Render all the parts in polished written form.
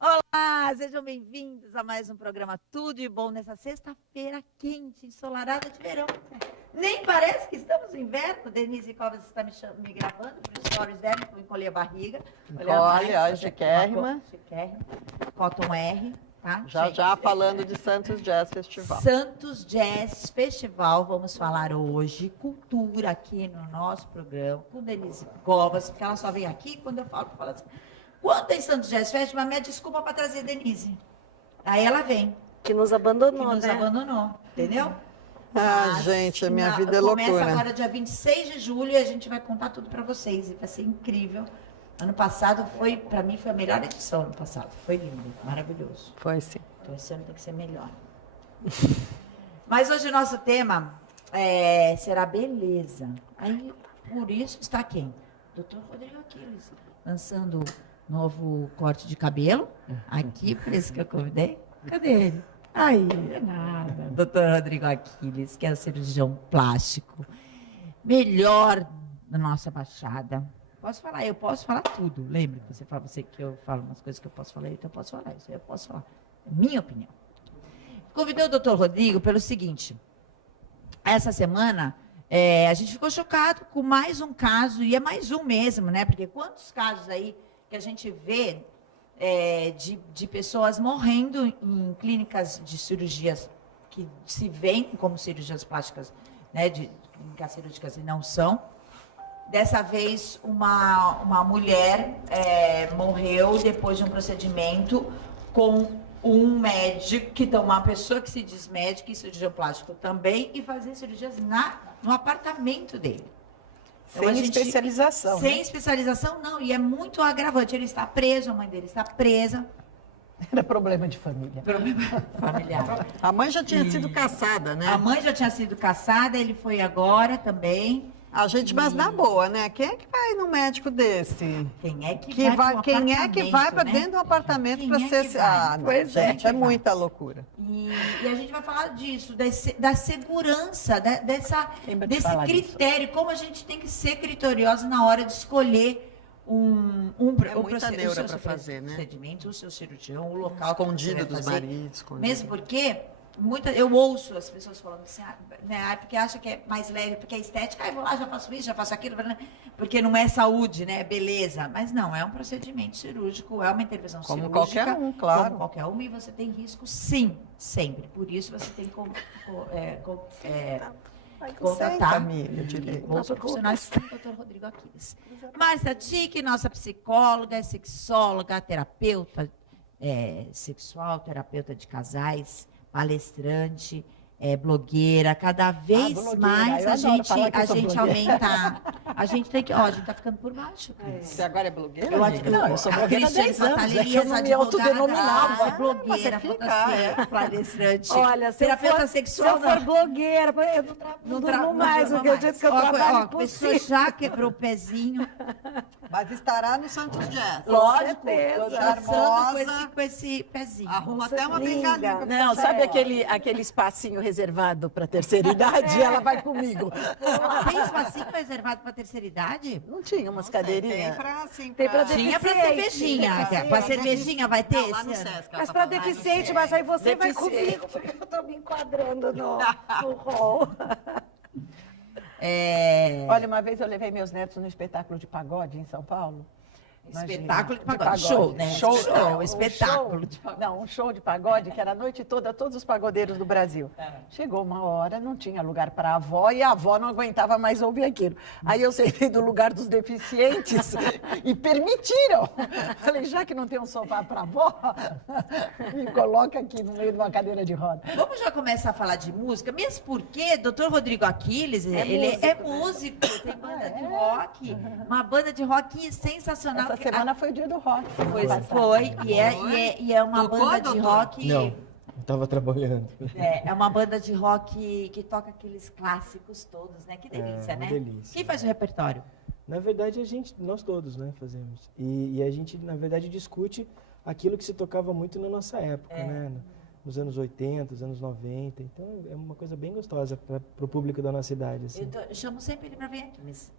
Olá, sejam bem-vindos a mais um programa Tudo de Bom nessa sexta-feira quente, ensolarada de verão. Nem parece que estamos no inverno. Denise Covas está me gravando para os stories dela, para encolher a barriga. Olha, chiquérrima. Chiquérrima. Cotton R, tá? Já falando de Santos Jazz Festival. Santos Jazz Festival, vamos falar hoje cultura aqui no nosso programa com Denise Covas, porque ela só vem aqui quando eu falo assim. Quando tem Santos Jazz Festival, minha desculpa para trazer Denise. Aí ela vem. Que nos abandonou, né? Abandonou, entendeu? Mas, gente, a minha vida é loucura. Começa agora dia 26 de julho e a gente vai contar tudo para vocês. E vai ser incrível. Ano passado para mim, foi a melhor edição ano passado. Foi lindo, maravilhoso. Foi sim. Então esse ano tem que ser melhor. Mas hoje o nosso tema será beleza. Aí, por isso, está quem? Dr. Rodrigo Aquiles, lançando novo corte de cabelo. Aqui, por isso que eu convidei. Cadê ele? Aí, nada. Doutor Rodrigo Aquiles, que é o cirurgião plástico. Melhor da nossa Baixada. Posso falar? Eu posso falar tudo. Lembra que você que eu falo umas coisas que eu posso falar, então eu posso falar. Isso aí eu posso falar. É minha opinião. Convidei o doutor Rodrigo pelo seguinte. Essa semana, a gente ficou chocado com mais um caso, e é mais um mesmo, né? Porque quantos casos aí que a gente vê de pessoas morrendo em clínicas de cirurgias que se veem como cirurgias plásticas, né, de clínicas cirúrgicas e não são. Dessa vez, uma mulher morreu depois de um procedimento com um médico, uma pessoa que se diz médico e cirurgião plástico também, e fazer cirurgias no apartamento dele. Então, sem especialização. Sem especialização, não. E é muito agravante. Ele está preso, a mãe dele está presa. Era problema de família. Problema familiar. A mãe já tinha sido caçada, né? A mãe já tinha sido caçada, ele foi agora também. A gente, mas na boa, né? Quem é que vai num médico desse? Quem é que vai para dentro do apartamento para ser... não, pois gente, é muita loucura. E a gente vai falar disso, da segurança, desse critério, como a gente tem que ser criteriosa na hora de escolher muita neura para fazer, né? Procedimento, o seu cirurgião, o local escondido dos maridos. Mesmo porque eu ouço as pessoas falando assim, né, porque acha que é mais leve, porque é estética, eu vou lá, já faço isso, já faço aquilo, porque não é saúde, né, beleza. Mas não, é um procedimento cirúrgico, é uma intervenção cirúrgica. Como qualquer um, claro. Como qualquer um, e você tem risco, sim, sempre. Por isso você tem que contratar bons profissionais como o Dr. Rodrigo Aquiles. Márcia Tique, nossa psicóloga, sexóloga, terapeuta sexual, terapeuta de casais, palestrante, blogueira. Cada vez mais a gente aumenta. A gente tem que. A gente tá ficando por baixo. Você agora é blogueira? Eu sou blogueira há 10 anos. Eu não me autodenominava. Blogueira, palestrante. Olha, terapeuta sexual. Se eu for blogueira, eu não durmo mais. O que eu disse que eu trabalho com pessoa já quebrou o pezinho. Mas estará no Santos Jazz. Lógico. Charmosa, com esse pezinho. Arruma até uma brincadeira. Não, sabe aquele espacinho reservado para a terceira idade? Ela vai comigo. Tem espacinho reservado para a terceira idade? Não tinha umas cadeirinhas? Tem para Tinha para cervejinha. Para cervejinha vai ter esse ano? Mas para deficiente, mas aí você vai comigo, porque eu estou me enquadrando no rol. Olha, uma vez eu levei meus netos no espetáculo de pagode em São Paulo. Espetáculo de pagode. Show, né? Espetáculo de pagode. Não, um show de pagode que era a noite toda, todos os pagodeiros do Brasil. Chegou uma hora, não tinha lugar para a avó e a avó não aguentava mais ouvir aquilo. Aí eu sentei do lugar dos deficientes e permitiram. Falei, já que não tem um sofá para a avó, me coloca aqui no meio de uma cadeira de roda. Vamos já começar a falar de música, mesmo porque Dr. Rodrigo Aquiles, ele é músico, tem banda de rock, uma banda de rock sensacional. Essa semana foi o dia do rock. Foi, e é uma banda de rock... Não, estava trabalhando. É uma banda de rock que toca aqueles clássicos todos, né? Que delícia, né? Delícia. Quem faz o repertório? Na verdade, nós todos, né, fazemos. E a gente, na verdade, discute aquilo que se tocava muito na nossa época, né? Nos anos 80, nos anos 90. Então, é uma coisa bem gostosa para o público da nossa idade. Assim. Eu chamo sempre ele para vir aqui, mas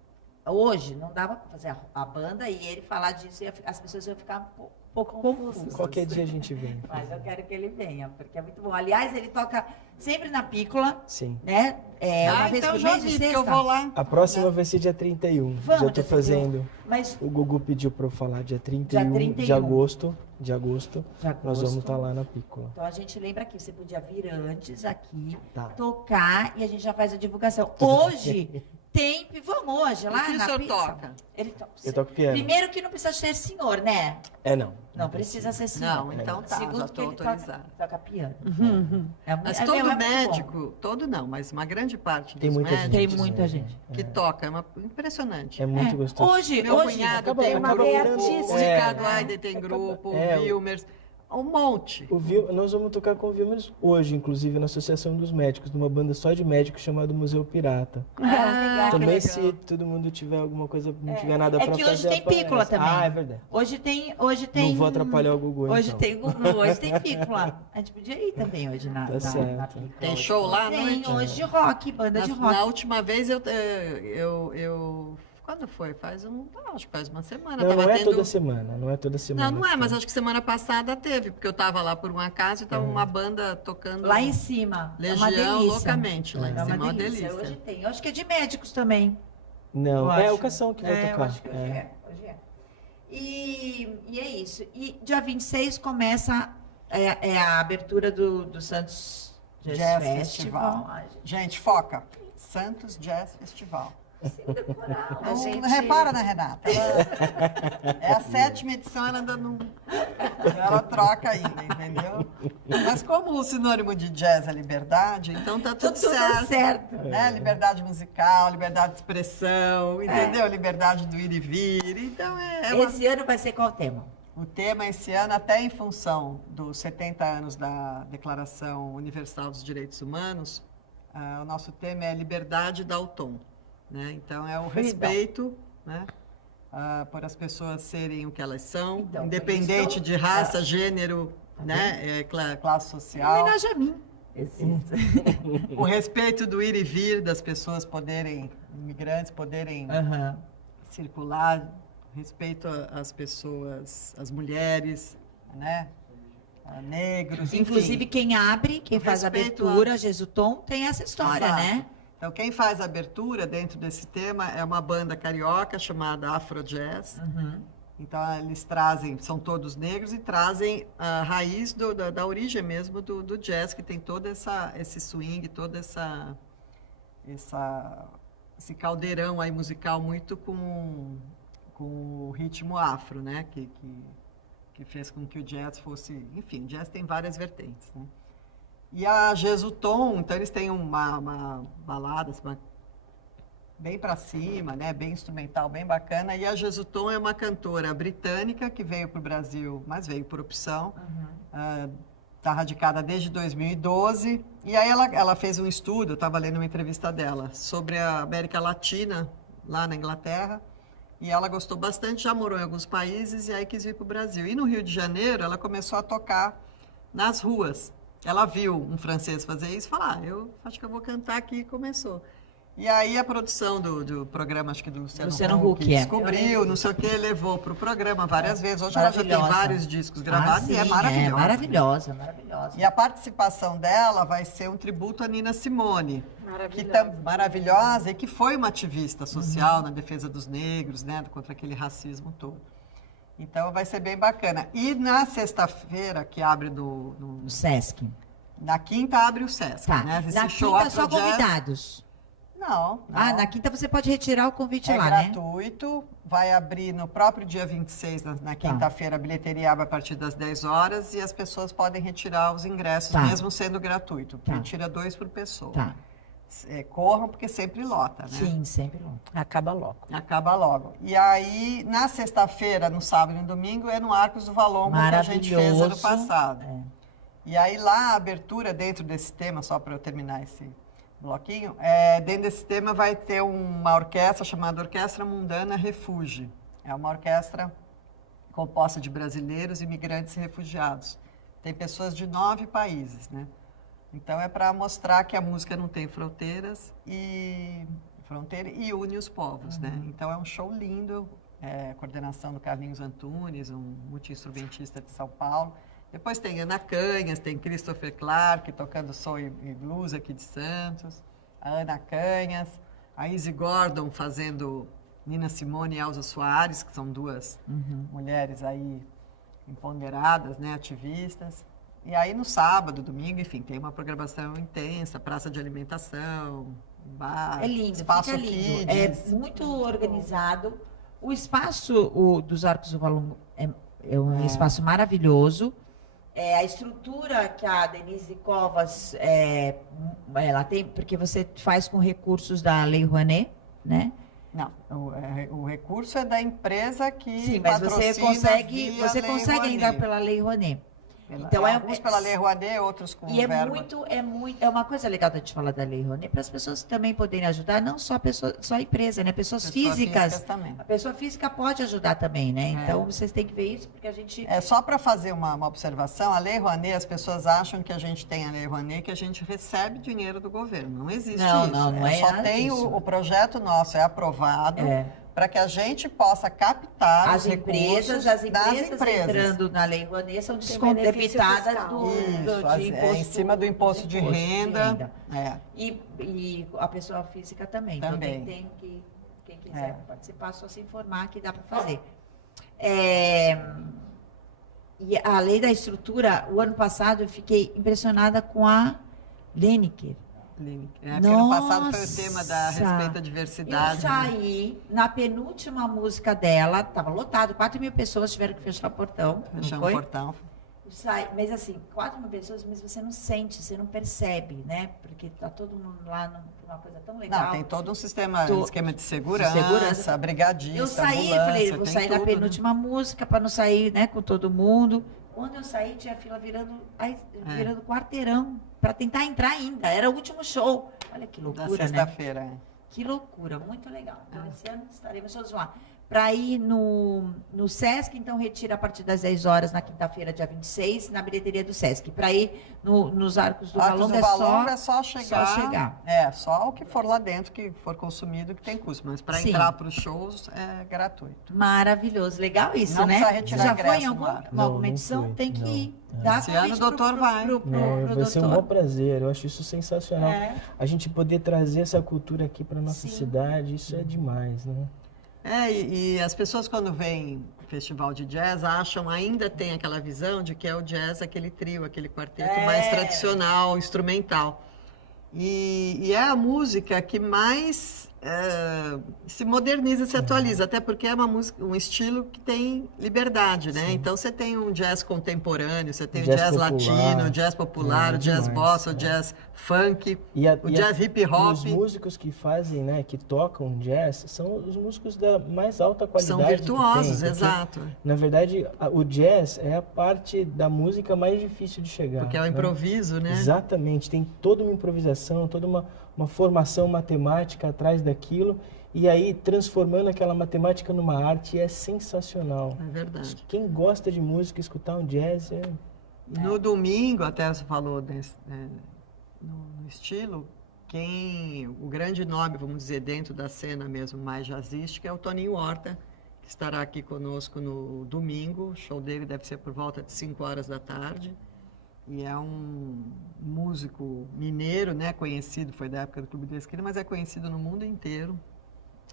hoje não dava para fazer a banda e ele falar disso e as pessoas iam ficar um pouco pouco confuso. Qualquer dia a gente vem. Mas eu quero que ele venha, porque é muito bom. Aliás, ele toca sempre na Pícola, Sim. né? Uma vez então por já mês de vi, porque sexta. eu vou lá. A próxima vai ser dia 31. Vamos, Já dia tô 31. fazendo. Mas O Gugu pediu para eu falar dia 31, Dia 31. de agosto. De agosto. de agosto. Nós vamos estar lá na Pícola. Então a gente lembra que você podia vir antes aqui, Tá. tocar e a gente já faz a divulgação. Hoje tem Pivô hoje lá que o na senhor pizza. toca? Ele toca. Eu toco piano. Primeiro que não precisa ser senhor, né? Não. Não precisa ser senhor. Não, então tá, Segundo já que estou ele autorizada. toca piano. Mas É todo muito bom. médico, todo não, mas uma grande parte Tem dos muita gente. médicos Tem muita gente. que toca, É impressionante. muito gostoso. Hoje, Meu hoje cunhado acaba- tem acaba grupo, virando- o é. Ricardo Aider tem grupo, o Wilmers, um monte. Nós vamos tocar com o Vilmers hoje, inclusive, na Associação dos Médicos, numa banda só de médicos chamada Museu Pirata. legal. Também, que se legal. todo mundo tiver alguma coisa, não tiver nada É pra que fazer, hoje tem Pícola aparece. também. Ah, é verdade. Hoje tem. Não vou atrapalhar o Gugu, Hoje então. tem Gugu, hoje tem Pícola. A gente podia ir também hoje na, Tá na certo. Pícola. Tem show lá à Tem noite? hoje de rock, banda de rock. Na última vez eu quando foi? Acho que faz uma semana. Não, tava não é tendo... toda semana, não é toda semana. Não é, mas acho que semana passada teve, porque eu estava lá por um acaso e estava uma banda tocando Lá em cima. É uma Legião delícia. loucamente, lá em É cima, uma uma delícia. delícia. Hoje tem. Eu acho que é de médicos também. Não, Eu é acho. o Cação que vai Eu tocar. acho que hoje é. Hoje é. E é isso. E dia 26 começa a abertura do Santos Jazz, Jazz Festival. Festival. Ai, Gente, foca. Santos Jazz Festival. gente, decorar. Não repara na Renata. É a 7ª edição, ela ainda não. Ela troca ainda, entendeu? Mas como o sinônimo de jazz é liberdade, então tá tudo certo. certo. Né? Liberdade musical, liberdade de expressão, entendeu? Liberdade do ir e vir. Então Esse ano vai ser qual tema? O tema esse ano, até em função dos 70 anos da Declaração Universal dos Direitos Humanos, o nosso tema é liberdade dá o tom. Né? Então, é o respeito, né? Por as pessoas serem o que elas são, Então, independente por isso de raça, gênero, né? Classe social. Homenagem a mim. O respeito do ir e vir das pessoas poderem, imigrantes poderem circular, respeito às pessoas, às mulheres, né? A negros, Inclusive, enfim. quem abre, quem faz a Respeito abertura, Jesutom, tem essa história, Exato. né? Então, quem faz a abertura dentro desse tema é uma banda carioca chamada Afro Jazz. Então, eles trazem, são todos negros e trazem a raiz da origem mesmo do jazz, que tem todo esse swing, todo esse caldeirão aí musical muito com o ritmo afro, né? Que fez com que o jazz fosse... Enfim, o jazz tem várias vertentes, né? E a Jesutom, então eles têm uma balada assim, bem para cima, né? Bem instrumental, bem bacana. E a Jesutom é uma cantora britânica que veio para o Brasil, mas veio por opção. Está radicada desde 2012. E aí ela fez um estudo, eu estava lendo uma entrevista dela, sobre a América Latina, lá na Inglaterra. E ela gostou bastante, já morou em alguns países e aí quis vir para o Brasil. E no Rio de Janeiro, ela começou a tocar nas ruas. Ela viu um francês fazer isso e falou, eu acho que eu vou cantar aqui, e começou. E aí a produção do programa, acho que do Luciano Huck, descobriu, não sei o que, levou para o programa várias vezes. Hoje ela já tem vários discos gravados e é maravilhosa. É maravilhosa, maravilhosa. E a participação dela vai ser um tributo a Nina Simone, maravilhosa e que foi uma ativista social na defesa dos negros, né, contra aquele racismo todo. Então vai ser bem bacana. E na sexta-feira, que abre no Sesc. Na quinta abre o Sesc, tá. né? Na quinta só convidados. Não. Na quinta você pode retirar o convite lá, né? É gratuito. Vai abrir no próprio dia 26, na quinta-feira, a bilheteria abre a partir das 10 horas e as pessoas podem retirar os ingressos, mesmo sendo gratuito. Retira 2 por pessoa. Corram, porque sempre lota, né? Sim, sempre lota. Acaba logo. Acaba logo. E aí, na sexta-feira, no sábado e no domingo, é no Arcos do Valongo, que a gente fez ano passado. E aí, lá, a abertura dentro desse tema, só para eu terminar esse bloquinho, dentro desse tema vai ter uma orquestra chamada Orquestra Mundana Refuge. É uma orquestra composta de brasileiros, imigrantes e refugiados. Tem pessoas de 9 países, né? Então, é para mostrar que a música não tem fronteira e une os povos, né? Então, é um show lindo. coordenação do Carlinhos Antunes, um multi-instrumentista de São Paulo. Depois tem Ana Canhas, tem Christopher Clark tocando soul e blues aqui de Santos, a Ana Canhas, a Izzy Gordon fazendo Nina Simone e Elza Soares, que são duas mulheres aí empoderadas, né, ativistas. E aí no sábado, domingo, enfim, tem uma programação intensa, praça de alimentação, bar, É lindo, espaço fica lindo. kids. É muito organizado. O espaço dos Arcos do Valongo é um espaço maravilhoso. A estrutura que a Denise Covas ela tem, porque você faz com recursos da Lei Rouanet, né? Não, o recurso é da empresa que Sim, mas você consegue ainda pela Lei Rouanet. Então alguns pela Lei Rouanet, outros com e verba. é uma coisa legal de falar da Lei Rouanet para as pessoas também poderem ajudar, não só só a empresa, né? Pessoas físicas também. A pessoa física pode ajudar também, né? Então vocês têm que ver isso porque a gente Só para fazer uma observação, a Lei Rouanet, as pessoas acham que a gente tem a Lei Rouanet, que a gente recebe dinheiro do governo. Não existe isso. Não é Só nada tem disso. o projeto nosso, é aprovado. Para que a gente possa captar as os empresas, recursos das empresas. entrando na Lei Rouanet são benefício debitadas fiscal. de imposto, em cima do imposto de renda. E a pessoa física também. Também. Então tem que, quem quiser participar, só se informar que dá para fazer. E a lei da estrutura, o ano passado eu fiquei impressionada com a Lineker. Porque ano passado foi o tema da respeito à diversidade. Eu saí na penúltima música dela, estava lotado, 4.000 pessoas tiveram que fechar o portão. Fechamos o portão. Mas assim, 4.000 pessoas, mas você não sente, você não percebe, né? Porque tá todo mundo lá numa coisa tão legal. Não, tem todo um esquema de segurança, brigadista, eu saí, ambulância, falei, vou sair da tudo, penúltima música para não sair, né, com todo mundo. Quando eu saí, tinha fila virando quarteirão para tentar entrar ainda. Era o último show. Olha que loucura, na sexta-feira. né? Que loucura, muito legal. Então, esse ano estaremos todos lá. Para ir no Sesc, então, retira a partir das 10 horas, na quinta-feira, dia 26, na bilheteria do Sesc. Para ir nos Arcos do Valongo é só chegar. Só o que for lá dentro, que for consumido, que tem custo. Mas para entrar para os shows, é gratuito. Maravilhoso. Legal isso, não né? Precisa retirar Você já foi em alguma alguma edição? Tem que ir. Esse ano o doutor vai. Vai ser um bom prazer. Eu acho isso sensacional. A gente poder trazer essa cultura aqui para nossa cidade, isso é demais, né? E as pessoas quando vêm festival de jazz ainda tem aquela visão de que é o jazz, aquele trio, aquele quarteto mais tradicional, instrumental. E é a música que mais se moderniza, se atualiza, até porque é uma música, um estilo que tem liberdade, né? Então você tem um jazz contemporâneo, você tem o jazz latino, o jazz popular, o jazz bossa, o jazz funk, o jazz hip hop. Os músicos que fazem, né, que tocam jazz, são os músicos da mais alta qualidade. São virtuosos, que tem, exato. Na verdade, o jazz é a parte da música mais difícil de chegar. Porque é o improviso, né? Exatamente, tem toda uma improvisação, toda uma formação matemática atrás daquilo, e aí transformando aquela matemática numa arte é sensacional. É verdade. Quem gosta de música, escutar um jazz No domingo, até você falou no estilo, o grande nome, vamos dizer, dentro da cena mesmo mais jazzística é o Toninho Horta, que estará aqui conosco no domingo. O show dele deve ser por volta de 5 horas da tarde. E é um músico mineiro, né, conhecido, foi da época do Clube da Esquina, mas é conhecido no mundo inteiro.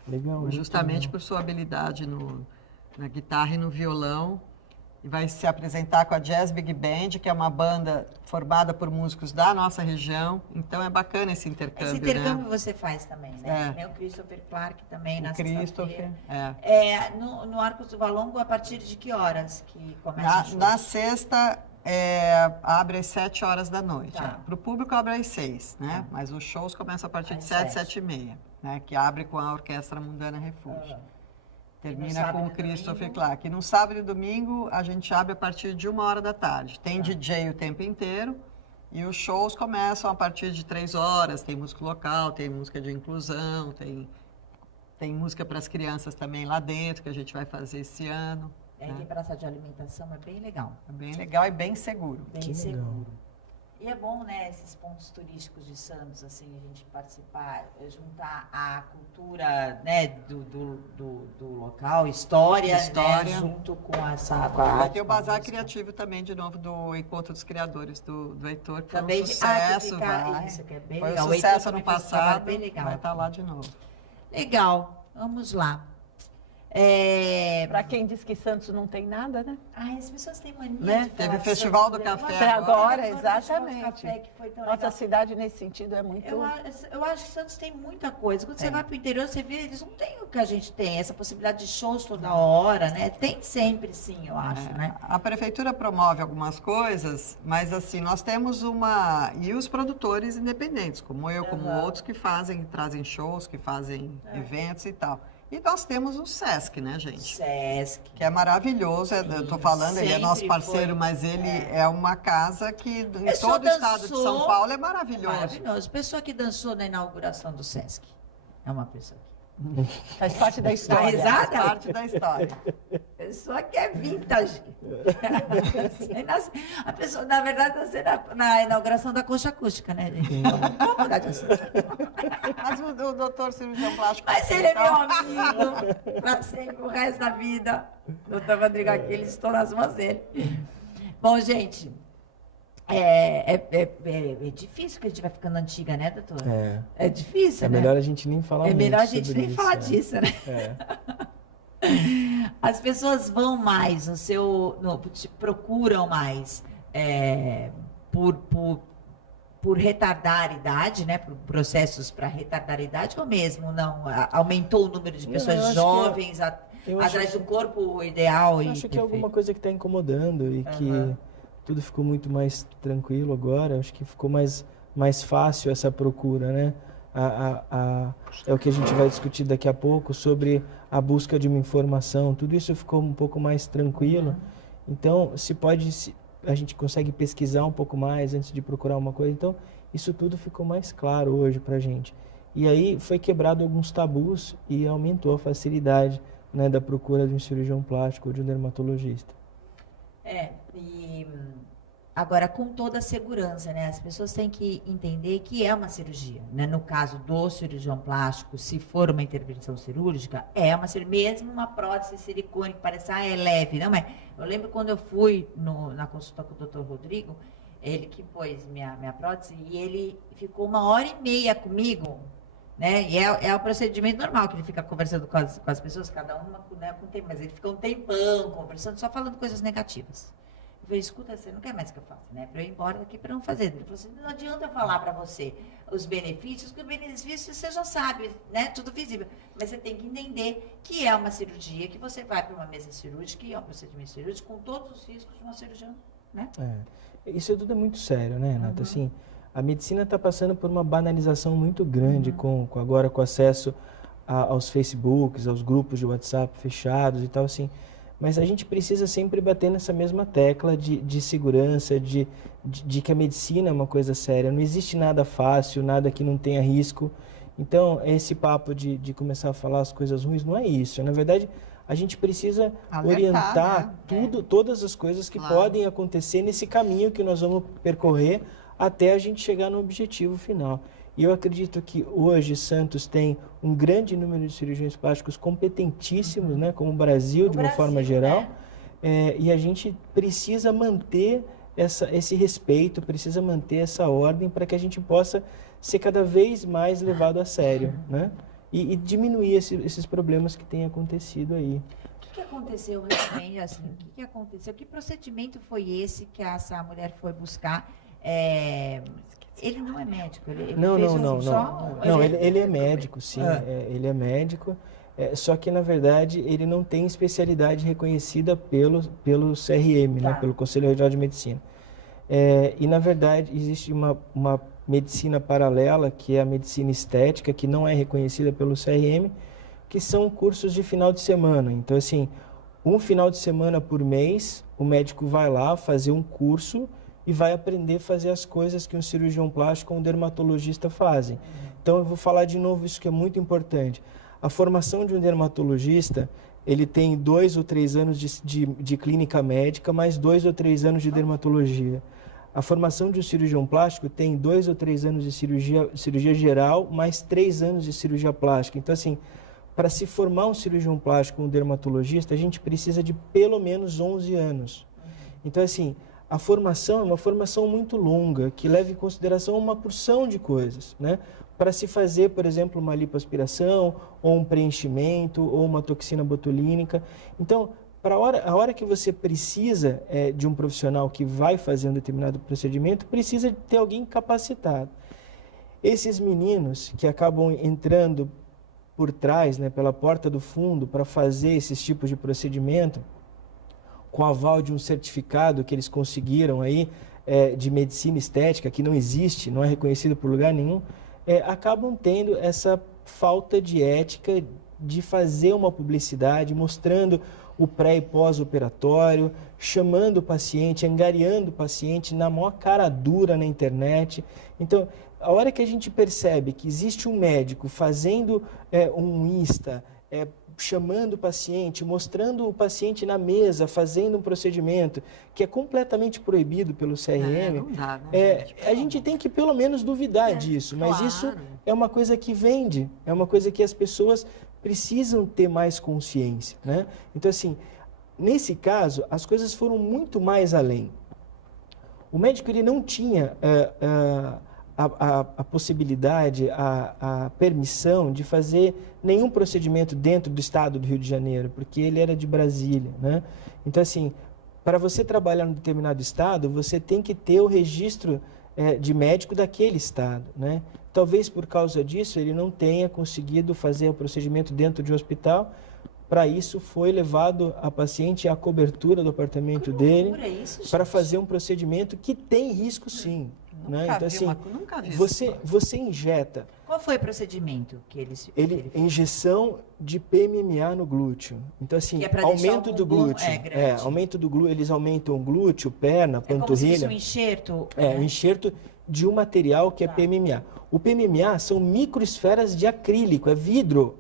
Legal. Justamente por sua habilidade na guitarra e no violão. E vai se apresentar com a Jazz Big Band, que é uma banda formada por músicos da nossa região. Então é bacana esse intercâmbio, Esse intercâmbio você faz também, né? É. O Christopher Clark também, na Christopher, sexta-feira. No Arcos do Valongo, a partir de que horas que começa o show? Na sexta, abre às 7 horas da noite. Tá. Para o público abre às 6, né? Mas os shows começam a partir de 7, 7 e meia, né? Que abre com a Orquestra Mundana Refúgio. Termina com o Christopher Clark. E no sábado e domingo, a gente abre a partir de 1 hora da tarde. Tem DJ o tempo inteiro e os shows começam a partir de 3 horas. Tem música local, tem música de inclusão, tem música para as crianças também lá dentro, que a gente vai fazer esse ano. Tem praça de alimentação, é bem legal. É bem legal e bem seguro. Bem seguro. E é bom, né, esses pontos turísticos de Santos, assim, a gente participar, juntar a cultura, né, do local, história, né, junto com essa com a Vai arte. ter o com a Bazar música. Criativo também, de novo, do Encontro dos Criadores, do Heitor, que Também foi um sucesso. isso que é bem Foi legal. um O Heitor sucesso ano também fez um trabalho passado, bem legal. vai estar lá de novo. Legal, vamos lá. Para quem diz que Santos não tem nada, né? Ai, as pessoas têm mania Né? de Teve falar o Festival do de Café Santos, Até agora, o Festival do exatamente. Café, que foi tão Nossa legal. cidade, nesse sentido, é muito... Eu acho que Santos tem muita coisa. Quando você Tem. vai para o interior, você vê, eles não têm o que a gente tem, essa possibilidade de shows toda hora, né? Tem sempre, sim, eu acho, né? A prefeitura promove algumas coisas, mas assim, nós temos uma... E os produtores independentes, como eu, como outros, que trazem shows, que fazem eventos e tal. E nós temos o Sesc, né, gente? Sesc. Que é maravilhoso, eu estou falando, ele é nosso sempre parceiro, foi. mas ele é uma casa que em Pessoa todo o estado de dançou. São Paulo é maravilhoso. Maravilhoso. Pessoa que dançou na inauguração do Sesc. É uma pessoa que... Faz parte da história. risada? Faz parte da história. Pessoa que é vintage. A pessoa, na verdade, nasceu na inauguração da Concha Acústica, né, gente? Vamos mudar de assunto. Mas o doutor cirurgião plástico... Mas ele é meu então, amigo para sempre, o resto da vida. Doutor Rodrigo Aquiles, estou nas mãos dele. Bom, gente, é difícil que a gente vai ficando antiga, né, doutor? É difícil, É né? melhor a gente nem falar É muito melhor a gente sobre nem isso, falar é. disso, né? As pessoas vão mais te procuram mais por retardar a idade, né? Por processos para retardar a idade, ou mesmo não? Aumentou o número de Não, pessoas eu acho jovens eu acho atrás do corpo ideal Eu e acho que é alguma coisa que está incomodando e que tudo ficou muito mais tranquilo agora. Acho que ficou mais fácil essa procura, né? É o que a gente vai discutir daqui a pouco sobre a busca de uma informação. Tudo isso ficou um pouco mais tranquilo. Então, a gente consegue pesquisar um pouco mais antes de procurar uma coisa. Então, isso tudo ficou mais claro hoje para a gente. E aí foi quebrado alguns tabus e aumentou a facilidade, né, da procura de um cirurgião plástico ou de um dermatologista. E agora com toda a segurança, né? As pessoas têm que entender que é uma cirurgia, né? No caso do cirurgião plástico, se for uma intervenção cirúrgica, é uma cirurgia, mesmo uma prótese silicone que parece, é leve, não é? Eu lembro quando eu fui na consulta com o Dr. Rodrigo, ele que pôs minha prótese, e ele ficou 1h30 comigo, né? E é o procedimento normal, que ele fica conversando com as pessoas, cada uma com tempo, mas ele fica um tempão conversando, só falando coisas negativas. Eu falei, escuta, você não quer mais que eu faça, né? Para eu ir embora daqui para não fazer. Ele falou assim, não adianta falar para você os benefícios, que os benefícios você já sabe, né? Tudo visível. Mas você tem que entender que é uma cirurgia, que você vai para uma mesa cirúrgica, que é um procedimento cirúrgico, com todos os riscos de uma cirurgia, né? Isso tudo é muito sério, né, Renata? Assim, a medicina está passando por uma banalização muito grande agora com acesso aos Facebooks, aos grupos de WhatsApp fechados e tal, assim. Mas a gente precisa sempre bater nessa mesma tecla de segurança, de que a medicina é uma coisa séria. Não existe nada fácil, nada que não tenha risco. Então, esse papo de começar a falar as coisas ruins não é isso. Na verdade, a gente precisa orientar todas as coisas que podem acontecer nesse caminho que nós vamos percorrer até a gente chegar no objetivo final. E eu acredito que hoje Santos tem um grande número de cirurgiões plásticos competentíssimos, né, como o Brasil, de uma forma geral, e a gente precisa manter esse respeito, precisa manter essa ordem para que a gente possa ser cada vez mais levado a sério, né, e diminuir esses problemas que têm acontecido aí. O que aconteceu realmente, assim, o que aconteceu? Que procedimento foi esse que essa mulher foi buscar? Ele não é médico, ele Não, fez ele é médico, sim, ele é médico, só que, na verdade, ele não tem especialidade reconhecida pelo CRM, né, pelo Conselho Regional de Medicina. E, na verdade, existe uma medicina paralela, que é a medicina estética, que não é reconhecida pelo CRM, que são cursos de final de semana. Então, assim, um final de semana por mês, o médico vai lá fazer um curso e vai aprender a fazer as coisas que um cirurgião plástico ou um dermatologista fazem. Então, eu vou falar de novo isso que é muito importante. A formação de um dermatologista, ele tem 2 ou 3 anos de clínica médica, mais 2 ou 3 anos de dermatologia. a formação de um cirurgião plástico tem 2 ou 3 anos de cirurgia geral, mais 3 anos de cirurgia plástica. Então, assim, para se formar um cirurgião plástico, um dermatologista, a gente precisa de pelo menos 11 anos. Então, assim, a formação é uma formação muito longa, que leva em consideração uma porção de coisas, né? Para se fazer, por exemplo, uma lipoaspiração, ou um preenchimento, ou uma toxina botulínica. Então, a hora que você precisa de um profissional que vai fazer um determinado procedimento, precisa ter alguém capacitado. Esses meninos que acabam entrando por trás, né, pela porta do fundo, para fazer esses tipos de procedimento, com aval de um certificado que eles conseguiram aí, de medicina estética, que não existe, não é reconhecido por lugar nenhum, acabam tendo essa falta de ética de fazer uma publicidade, mostrando o pré e pós-operatório, chamando o paciente, angariando o paciente na maior cara dura na internet. Então, a hora que a gente percebe que existe um médico fazendo um Insta, chamando o paciente, mostrando o paciente na mesa, fazendo um procedimento que é completamente proibido pelo CRM, não dá, né, a gente tem que pelo menos duvidar disso, mas claro. isso é uma coisa que vende, é uma coisa que as pessoas precisam ter mais consciência, né? Então, assim, nesse caso, as coisas foram muito mais além. O médico ele não tinha a possibilidade, a permissão de fazer nenhum procedimento dentro do estado do Rio de Janeiro, porque ele era de Brasília, né? Então, assim, para você trabalhar em um determinado estado, você tem que ter o registro de médico daquele estado, né? Talvez por causa disso ele não tenha conseguido fazer o procedimento dentro de um hospital. Para isso foi levado a paciente à cobertura do apartamento dele para fazer um procedimento que tem risco sim. Né? Então, assim, nunca vi você injeta. Qual foi o procedimento que eles... Injeção de PMMA no glúteo. Então, assim, aumento do glúteo. Aumento do glúteo. Eles aumentam o glúteo, perna, panturrilha. Como se fosse um enxerto. Um enxerto de um material que é PMMA. O PMMA são microesferas de acrílico, é vidro.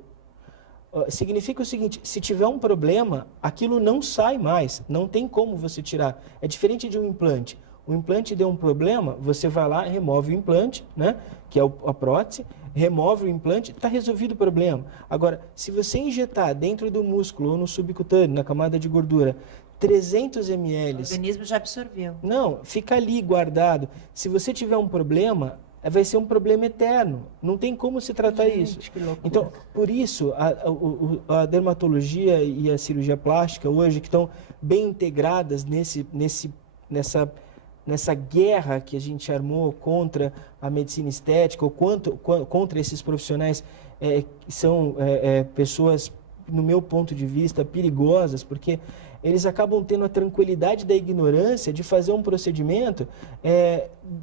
Significa o seguinte, se tiver um problema, aquilo não sai mais, não tem como você tirar. É diferente de um implante. O implante deu um problema, você vai lá, remove o implante, né, que é a prótese, remove o implante, está resolvido o problema. Agora, se você injetar dentro do músculo ou no subcutâneo, na camada de gordura, 300 ml... O organismo já absorveu. Não, fica ali guardado. Se você tiver um problema, vai ser um problema eterno. Não tem como se tratar isso. Então, por isso, a dermatologia e a cirurgia plástica hoje, que estão bem integradas nessa guerra que a gente armou contra a medicina estética, ou contra esses profissionais que são pessoas, no meu ponto de vista, perigosas, porque eles acabam tendo a tranquilidade da ignorância de fazer um procedimento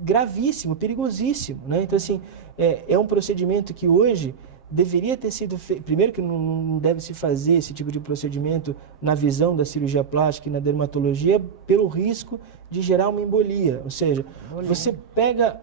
gravíssimo, perigosíssimo, né? Então, assim, é um procedimento que hoje deveria ter sido feito... Primeiro que não deve se fazer esse tipo de procedimento na visão da cirurgia plástica e na dermatologia pelo risco de gerar uma embolia. Ou seja, você pega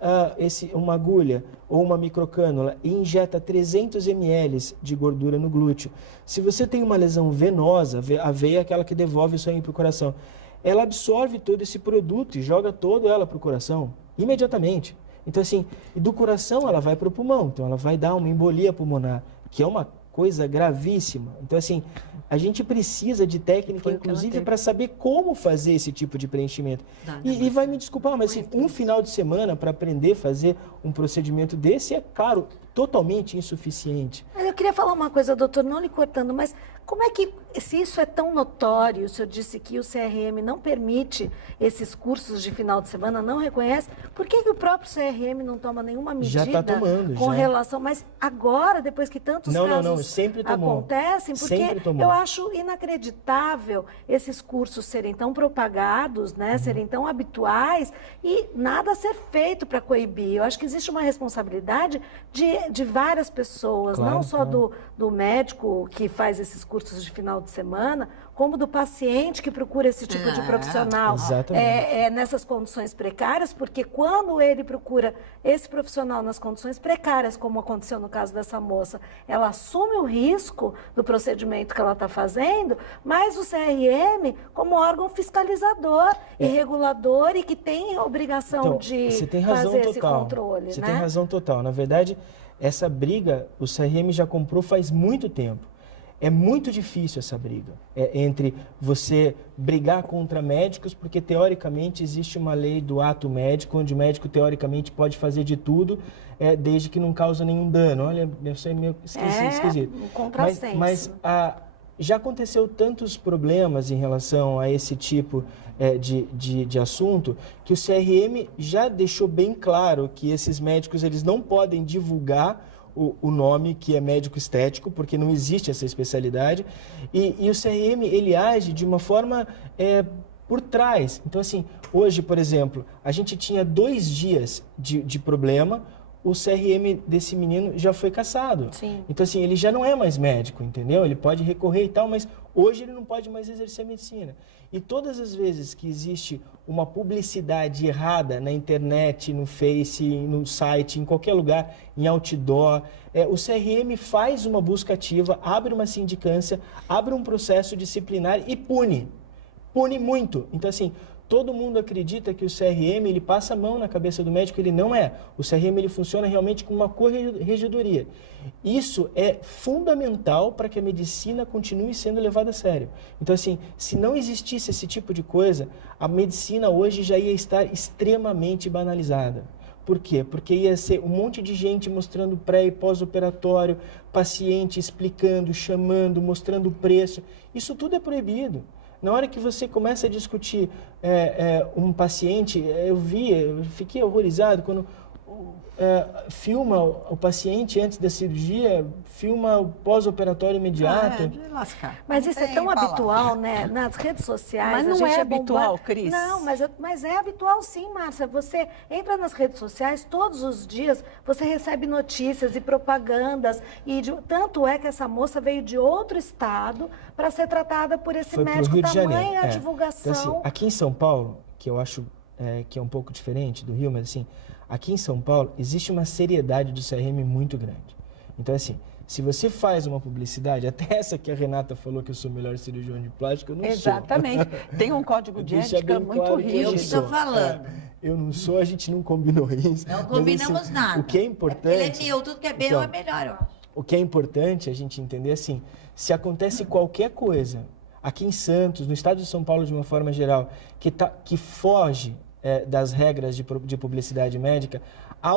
uma agulha ou uma microcânula e injeta 300 ml de gordura no glúteo. Se você tem uma lesão venosa, a veia é aquela que devolve o sangue para o coração, ela absorve todo esse produto e joga toda ela para o coração, imediatamente. Então, assim, do coração ela vai para o pulmão, então ela vai dar uma embolia pulmonar, que é uma coisa gravíssima. Então, assim, a gente precisa de técnica, inclusive, para saber como fazer esse tipo de preenchimento. E vai me desculpar, mas assim, um final de semana para aprender a fazer um procedimento desse é, claro, totalmente insuficiente. Mas eu queria falar uma coisa, doutor, não lhe cortando, mas como é que, se isso é tão notório, o senhor disse que o CRM não permite esses cursos de final de semana, não reconhece, por que o próprio CRM não toma nenhuma medida já tá tomando, com relação... Mas agora, depois que tantos casos sempre tomou. Acontecem, porque eu acho inacreditável esses cursos serem tão propagados, né, serem tão habituais e nada a ser feito para coibir. Eu acho que existe uma responsabilidade de várias pessoas, não só do médico que faz esses cursos cursos de final de semana, como do paciente que procura esse tipo de profissional Exatamente. nessas condições precárias, porque quando ele procura esse profissional nas condições precárias, como aconteceu no caso dessa moça, ela assume o risco do procedimento que ela está fazendo, mas o CRM como órgão fiscalizador e regulador e que tem a obrigação Então, de você tem razão fazer esse total. controle, Você né? tem razão total. Na verdade, essa briga o CRM já comprou faz muito tempo. É muito difícil essa briga entre você brigar contra médicos, porque teoricamente existe uma lei do ato médico, onde o médico teoricamente pode fazer de tudo, desde que não causa nenhum dano. Olha, isso é meio esquisito. Um contrassenso. Mas já aconteceu tantos problemas em relação a esse tipo de assunto, que o CRM já deixou bem claro que esses médicos eles não podem divulgar o nome que é médico estético, porque não existe essa especialidade, e o CRM ele age de uma forma por trás. Então, assim, hoje, por exemplo, a gente tinha 2 dias de problema, o CRM desse menino já foi cassado. Sim. Então, assim, ele já não é mais médico, entendeu? Ele pode recorrer e tal, mas hoje ele não pode mais exercer a medicina. E todas as vezes que existe uma publicidade errada na internet, no Face, no site, em qualquer lugar, em outdoor, o CRM faz uma busca ativa, abre uma sindicância, abre um processo disciplinar e pune. Pune muito. Então, assim, todo mundo acredita que o CRM ele passa a mão na cabeça do médico, ele não é. O CRM ele funciona realmente como uma corregedoria. Isso é fundamental para que a medicina continue sendo levada a sério. Então, assim, se não existisse esse tipo de coisa, a medicina hoje já ia estar extremamente banalizada. Por quê? Porque ia ser um monte de gente mostrando pré e pós-operatório, paciente explicando, chamando, mostrando o preço. Isso tudo é proibido. Na hora que você começa a discutir um paciente, eu fiquei horrorizado quando filma o paciente antes da cirurgia, filma o pós-operatório imediato. De lascar. Mas Não isso é tem tão palavra. habitual, né? Nas redes sociais. Mas a não gente é bomba- habitual, Cris. Não, mas é habitual sim, Márcia. Você entra nas redes sociais todos os dias, você recebe notícias e propagandas. Tanto é que essa moça veio de outro estado para ser tratada por esse Foi pro médico. Rio de Tamanha Janeiro. a divulgação. Então, assim, aqui em São Paulo, que eu acho que é um pouco diferente do Rio, mas assim, aqui em São Paulo existe uma seriedade do CRM muito grande. Então, assim, se você faz uma publicidade, até essa que a Renata falou que eu sou o melhor cirurgião de plástico, eu não sou. Exatamente. Tem um código de Deixa ética bem muito claro que Eu rígido. que estou falando. Eu não sou, a gente não combinou isso. Não Mas, combinamos assim, nada. O que é importante... Ele é meu, tudo que é meu Então, é melhor, eu acho. O que é importante a gente entender assim, se acontece qualquer coisa aqui em Santos, no estado de São Paulo de uma forma geral, que foge das regras de publicidade médica,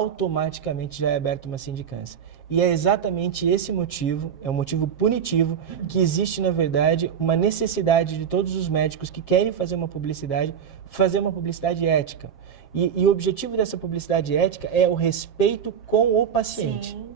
automaticamente já é aberta uma sindicância. E é exatamente esse motivo, é um motivo punitivo, que existe, na verdade, uma necessidade de todos os médicos que querem fazer uma publicidade ética. E o objetivo dessa publicidade ética é o respeito com o paciente. Sim.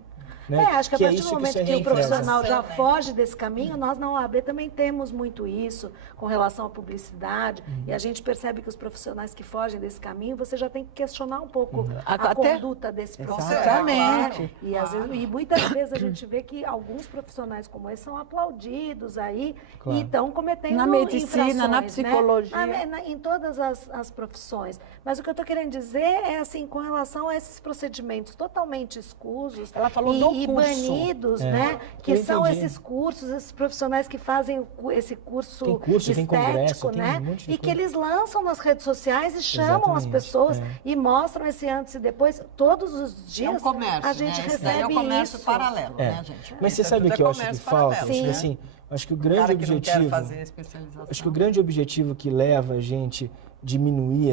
Né? Acho que a é partir isso do momento que, CRM o profissional faz. já Né? foge desse caminho, nós na OAB também temos muito isso com relação à publicidade. E a gente percebe que os profissionais que fogem desse caminho, você já tem que questionar um pouco a Até- conduta desse profissional. Exatamente. né? E, às vezes, e muitas vezes a gente vê que alguns profissionais como esse são aplaudidos aí Claro. e estão cometendo Na medicina, infrações, na né? psicologia. Em todas as profissões. Mas o que eu estou querendo dizer é assim, com relação a esses procedimentos totalmente escusos Ela falou e, do e curso. banidos, né? Que Eu são entendi. esses cursos, esses profissionais que fazem esse curso, Tem curso, tem estético, congresso, tem né? um monte de E que coisa. eles lançam nas redes sociais e chamam as Exatamente, pessoas é. e mostram esse antes e depois. Todos os dias É um comércio, a gente né? Esse daí recebe é o comércio isso. paralelo, É. né, gente? Mas você Isso sabe tudo o que eu é acho que comércio falta? paralelo, Sim. né? Assim, acho que o O grande cara que não quer objetivo... fazer especialização. Acho que o grande objetivo que leva a gente diminuir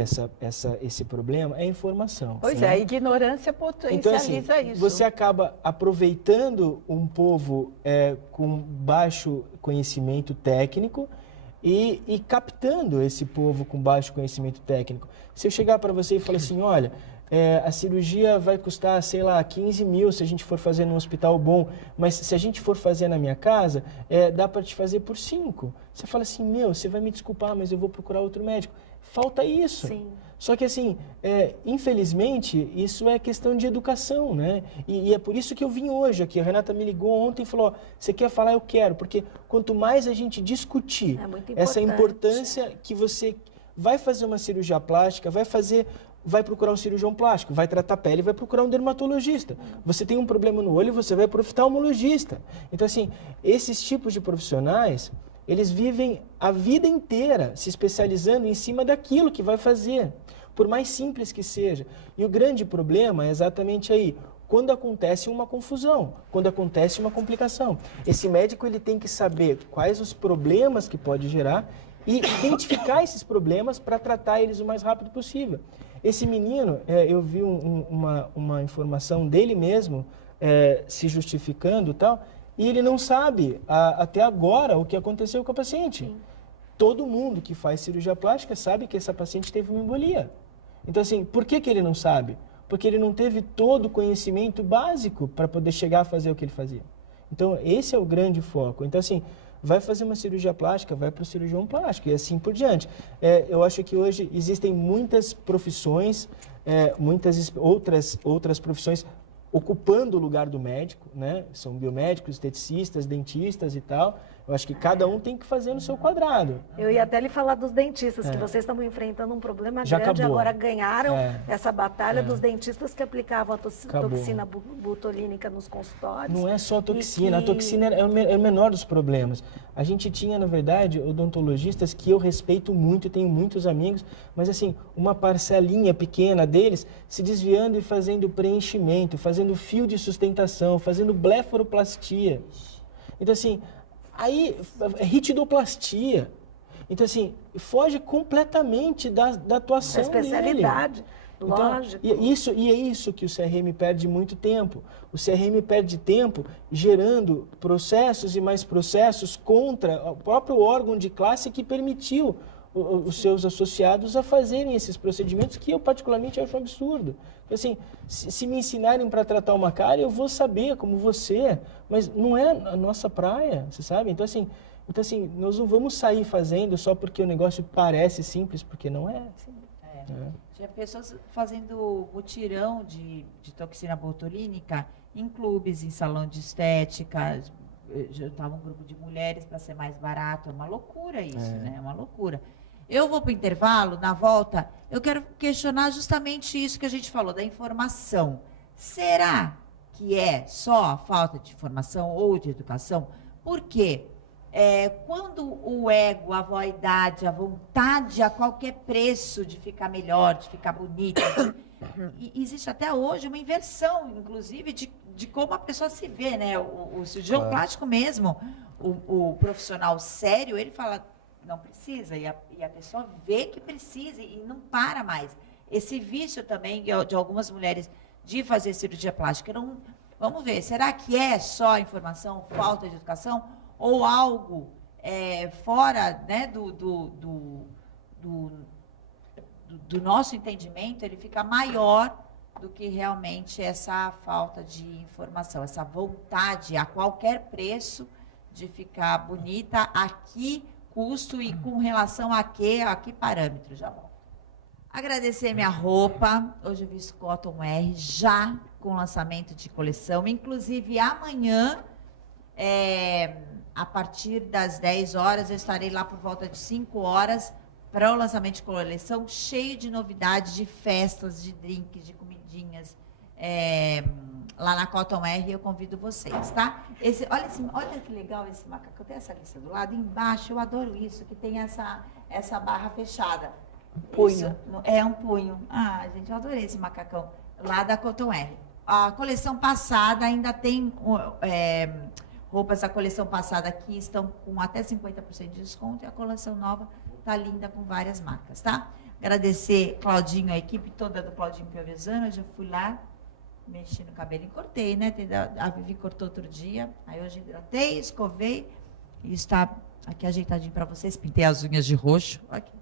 esse problema é a informação. Pois né? é, a ignorância Então, assim, potencializa isso. você acaba aproveitando um povo com baixo conhecimento técnico e captando esse povo com baixo conhecimento técnico. Se eu chegar para você e falar assim, olha, a cirurgia vai custar, sei lá, 15 mil se a gente for fazer num hospital bom, mas se a gente for fazer na minha casa, dá para te fazer por 5. Você fala assim, você vai me desculpar, mas eu vou procurar outro médico. Falta isso. Sim. Só que, assim, infelizmente, isso é questão de educação, né? E é por isso que eu vim hoje aqui. A Renata me ligou ontem e falou, você quer falar? Eu quero. Porque quanto mais a gente discutir essa importância que você vai fazer uma cirurgia plástica, vai procurar um cirurgião plástico, vai tratar a pele, vai procurar um dermatologista. Você tem um problema no olho, você vai para o oftalmologista. Então, assim, esses tipos de profissionais, eles vivem a vida inteira se especializando em cima daquilo que vai fazer, por mais simples que seja. E o grande problema é exatamente aí, quando acontece uma confusão, quando acontece uma complicação. Esse médico ele tem que saber quais os problemas que pode gerar e identificar esses problemas para tratar eles o mais rápido possível. Esse menino, eu vi uma informação dele mesmo se justificando e tal, e ele não sabe até agora o que aconteceu com a paciente. Sim. Todo mundo que faz cirurgia plástica sabe que essa paciente teve uma embolia. Então, assim, por que ele não sabe? Porque ele não teve todo o conhecimento básico para poder chegar a fazer o que ele fazia. Então, esse é o grande foco. Então, assim, vai fazer uma cirurgia plástica, vai para o cirurgião plástico e assim por diante. Eu acho que hoje existem muitas profissões, muitas outras profissões ocupando o lugar do médico, né? São biomédicos, esteticistas, dentistas e tal. Eu acho que cada um tem que fazer no seu quadrado. Eu ia até lhe falar dos dentistas, que vocês estão enfrentando um problema Já grande. acabou. Agora ganharam essa batalha dos dentistas que aplicavam a Acabou. toxina botulínica nos consultórios. Não é só a toxina, a toxina é o menor dos problemas. A gente tinha, na verdade, odontologistas que eu respeito muito, tenho muitos amigos, mas assim, uma parcelinha pequena deles se desviando e fazendo preenchimento, fazendo fio de sustentação, fazendo blefaroplastia. Então assim, aí é ritidoplastia. Então assim, foge completamente da atuação da especialidade. dele. Então, Lógico. E é isso que o CRM perde muito tempo. O CRM perde tempo gerando processos e mais processos contra o próprio órgão de classe que permitiu os seus associados a fazerem esses procedimentos que eu particularmente acho um absurdo. Assim, se me ensinarem para tratar uma cárie, eu vou saber como você, mas não é a nossa praia, você sabe? Então assim, nós não vamos sair fazendo só porque o negócio parece simples, porque não é. Tinha pessoas fazendo mutirão de toxina botulínica em clubes, em salão de estética, juntava um grupo de mulheres para ser mais barato. É uma loucura isso, né? É uma loucura. Eu vou para o intervalo, na volta, eu quero questionar justamente isso que a gente falou, da informação. Será que é só a falta de informação ou de educação? Por quê? Quando o ego, a vaidade, a vontade a qualquer preço de ficar melhor, de ficar bonita, existe até hoje uma inversão, inclusive, de como a pessoa se vê, né? O cirurgião plástico mesmo, o profissional sério, ele fala, não precisa, e a pessoa vê que precisa e não para mais. Esse vício também de algumas mulheres de fazer cirurgia plástica, vamos ver, será que é só informação, falta de educação? Ou algo fora, né, do nosso entendimento, ele fica maior do que realmente essa falta de informação, essa vontade a qualquer preço de ficar bonita, a que custo e com relação a que parâmetro? Já volto. Agradecer minha roupa, hoje eu vi Cotton R, já com lançamento de coleção, inclusive amanhã, a partir das 10 horas, eu estarei lá por volta de 5 horas para o lançamento de coleção, cheio de novidades, de festas, de drinks, de comidinhas, lá na Cotton R, eu convido vocês, tá? Olha que legal esse macacão, tem essa lista do lado, embaixo, eu adoro isso, que tem essa barra fechada. Punho. Isso, é um punho. Ah, gente, eu adorei esse macacão, lá da Cotton R. A coleção passada ainda tem... roupas da coleção passada aqui estão com até 50% de desconto e a coleção nova está linda com várias marcas, tá? Agradecer Claudinho, a equipe toda do Claudinho Piovesan. Eu já fui lá, mexi no cabelo e cortei, né? A Vivi cortou outro dia, aí hoje hidratei, escovei e está aqui ajeitadinho para vocês. Pintei as unhas de roxo. Aqui.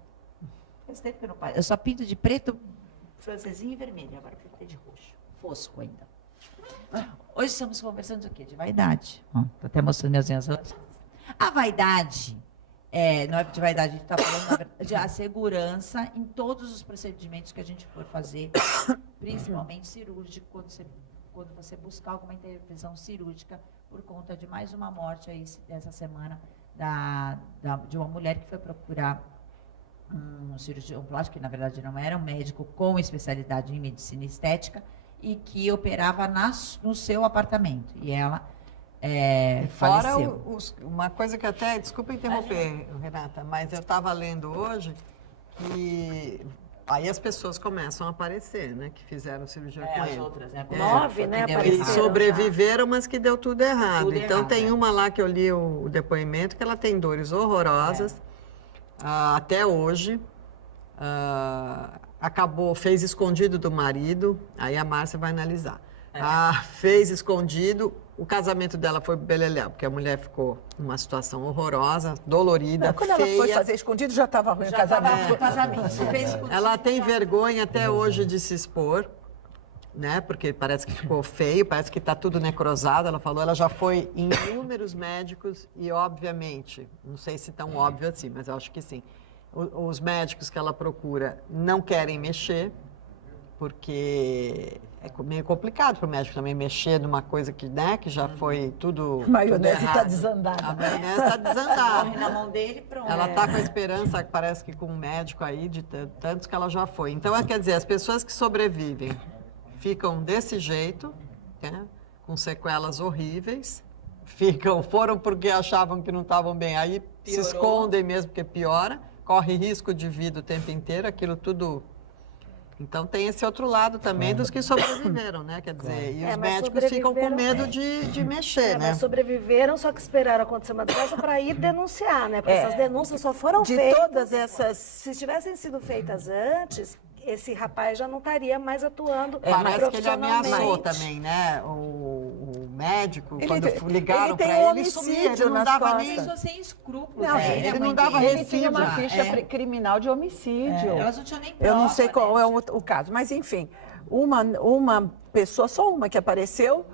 Faz tempo que eu não passo. Eu só pinto de preto, francesinha e vermelho. Agora pintei de roxo. Fosco ainda. Hoje estamos conversando do quê? De vaidade. Estou até mostrando minhas unhas. A vaidade Não é de vaidade, a gente está falando, na verdade, a segurança em todos os procedimentos que a gente for fazer, principalmente cirúrgico, quando você buscar alguma intervenção cirúrgica, por conta de mais uma morte aí essa semana de uma mulher que foi procurar um cirurgião plástico, que na verdade não era um médico com especialidade em medicina estética, e que operava no seu apartamento. E ela Fora faleceu. uma coisa que até, desculpa interromper, Renata, mas eu estava lendo hoje que aí as pessoas começam a aparecer, né? Que fizeram cirurgia com As ele. outras, né? 9, né, Que deu E apareceram. errado. sobreviveram, mas que deu tudo errado. Tudo Então errado, tem é. uma lá que eu li o depoimento, que ela tem dores horrorosas, até hoje. Fez escondido do marido, aí a Márcia vai analisar. Fez escondido, o casamento dela foi beleléu, porque a mulher ficou numa situação horrorosa, dolorida, Quando feia. ela foi fazer escondido, já estava ruim o casamento. Ela tem vergonha até hoje de se expor, né? Porque parece que ficou feio, parece que está tudo necrosado. Ela falou, ela já foi em inúmeros médicos e, obviamente, não sei se tão óbvio assim, mas eu acho que sim. Os médicos que ela procura não querem mexer, porque é meio complicado para o médico também mexer numa coisa que, né, que já foi tudo. A maionese tudo está errado. desandada. A maionese está desandada. Corre na mão dele, pronto. Ela está com a esperança, parece que com um médico aí, de tantos que ela já foi. Então, quer dizer, as pessoas que sobrevivem ficam desse jeito, né, com sequelas horríveis, foram porque achavam que não estavam bem, aí se Piorou. escondem mesmo porque piora, corre risco de vida o tempo inteiro, aquilo tudo. Então tem esse outro lado também dos que sobreviveram, né? Quer dizer, e os mas médicos ficam com sobreviveram- medo de mexer, né? Mas sobreviveram, só que esperaram acontecer uma desgraça para ir denunciar, né? Porque essas denúncias só foram De feitas. todas essas. Se tivessem sido feitas antes, esse rapaz já não estaria mais atuando Parece que ele ameaçou profissionalmente. também, né? O médico, Ele quando tem- ligaram ele tem para um ele, sumia, ele homicídio não nas dava costas. nem... Pessoa sem escrúpulos. Não, né? ele A não mãe dava dele. Ele tinha uma Homicídio, ficha criminal de homicídio. Elas não tinham nem Eu não sei prova, qual né? é o caso, mas enfim, uma pessoa, só uma que apareceu,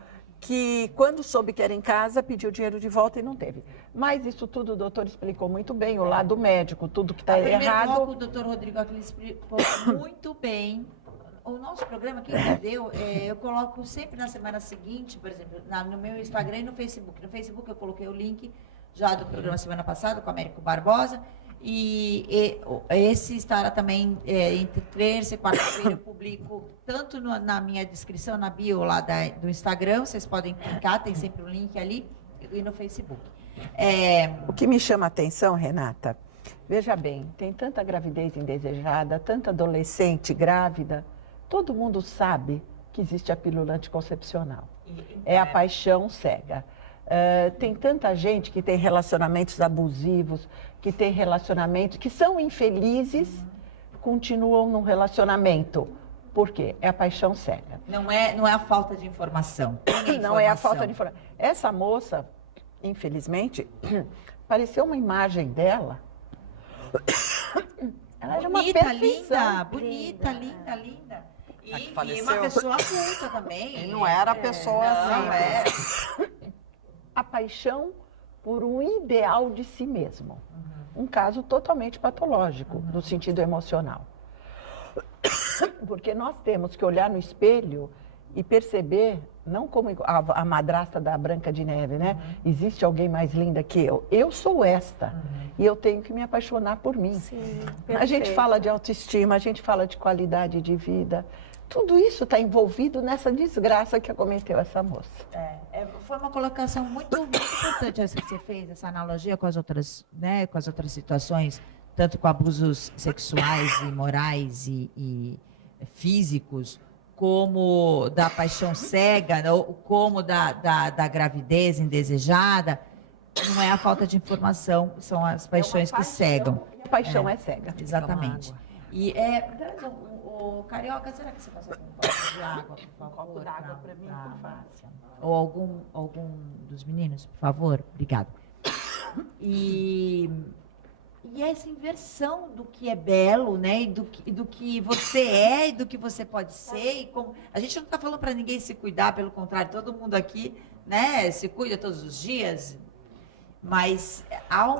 que quando soube que era em casa, pediu dinheiro de volta e não teve. Mas isso tudo o doutor explicou muito bem, o lado médico, tudo que está No primeiro errado. bloco, o doutor Rodrigo Aquiles explicou muito bem. O nosso programa, quem perdeu, eu coloco sempre na semana seguinte, por exemplo, no meu Instagram e no Facebook. No Facebook eu coloquei o link já do programa semana passada com o Américo Barbosa. E esse estará também entre terça e quarta-feira. Eu publico tanto na minha descrição, na bio lá do Instagram, vocês podem clicar, tem sempre um link ali, e no Facebook. O que me chama a atenção, Renata, veja bem, tem tanta gravidez indesejada, tanta adolescente grávida, todo mundo sabe que existe a pílula anticoncepcional. É a paixão cega. Tem tanta gente que tem relacionamentos abusivos, que tem relacionamentos que são infelizes, continuam num relacionamento. Por quê? É a paixão cega. Não é a falta de informação. Não é a falta de informação. Essa moça, infelizmente, apareceu uma imagem dela. Ela era uma Bonita, perfeição. linda, bonita, linda. A que E faleceu? uma pessoa culta também. E não era a pessoa assim. Não, é. A paixão por um ideal de si mesmo. Um caso totalmente patológico, no sentido emocional. Porque nós temos que olhar no espelho e perceber, não como a madrasta da Branca de Neve, né? Existe alguém mais linda que eu. Eu sou esta. E eu tenho que me apaixonar por mim. Sim, A gente perfeito. fala de autoestima, a gente fala de qualidade de vida. Tudo isso está envolvido nessa desgraça que acometeu essa moça. Foi uma colocação muito importante essa que você fez, essa analogia com as outras, né, com as outras situações, tanto com abusos sexuais e morais e físicos, como da paixão cega, como da gravidez indesejada. Não é a falta de informação, são as paixões que cegam. A paixão é cega. Exatamente. E o Carioca, será que você consegue um copo de água, por favor? copo d'água pra mim, por favor. Ou algum dos meninos, por favor? Obrigada. E essa inversão do que é belo, né? E do que você é e do que você pode ser. E como... A gente não está falando para ninguém se cuidar, pelo contrário, todo mundo aqui, né, se cuida todos os dias. Mas há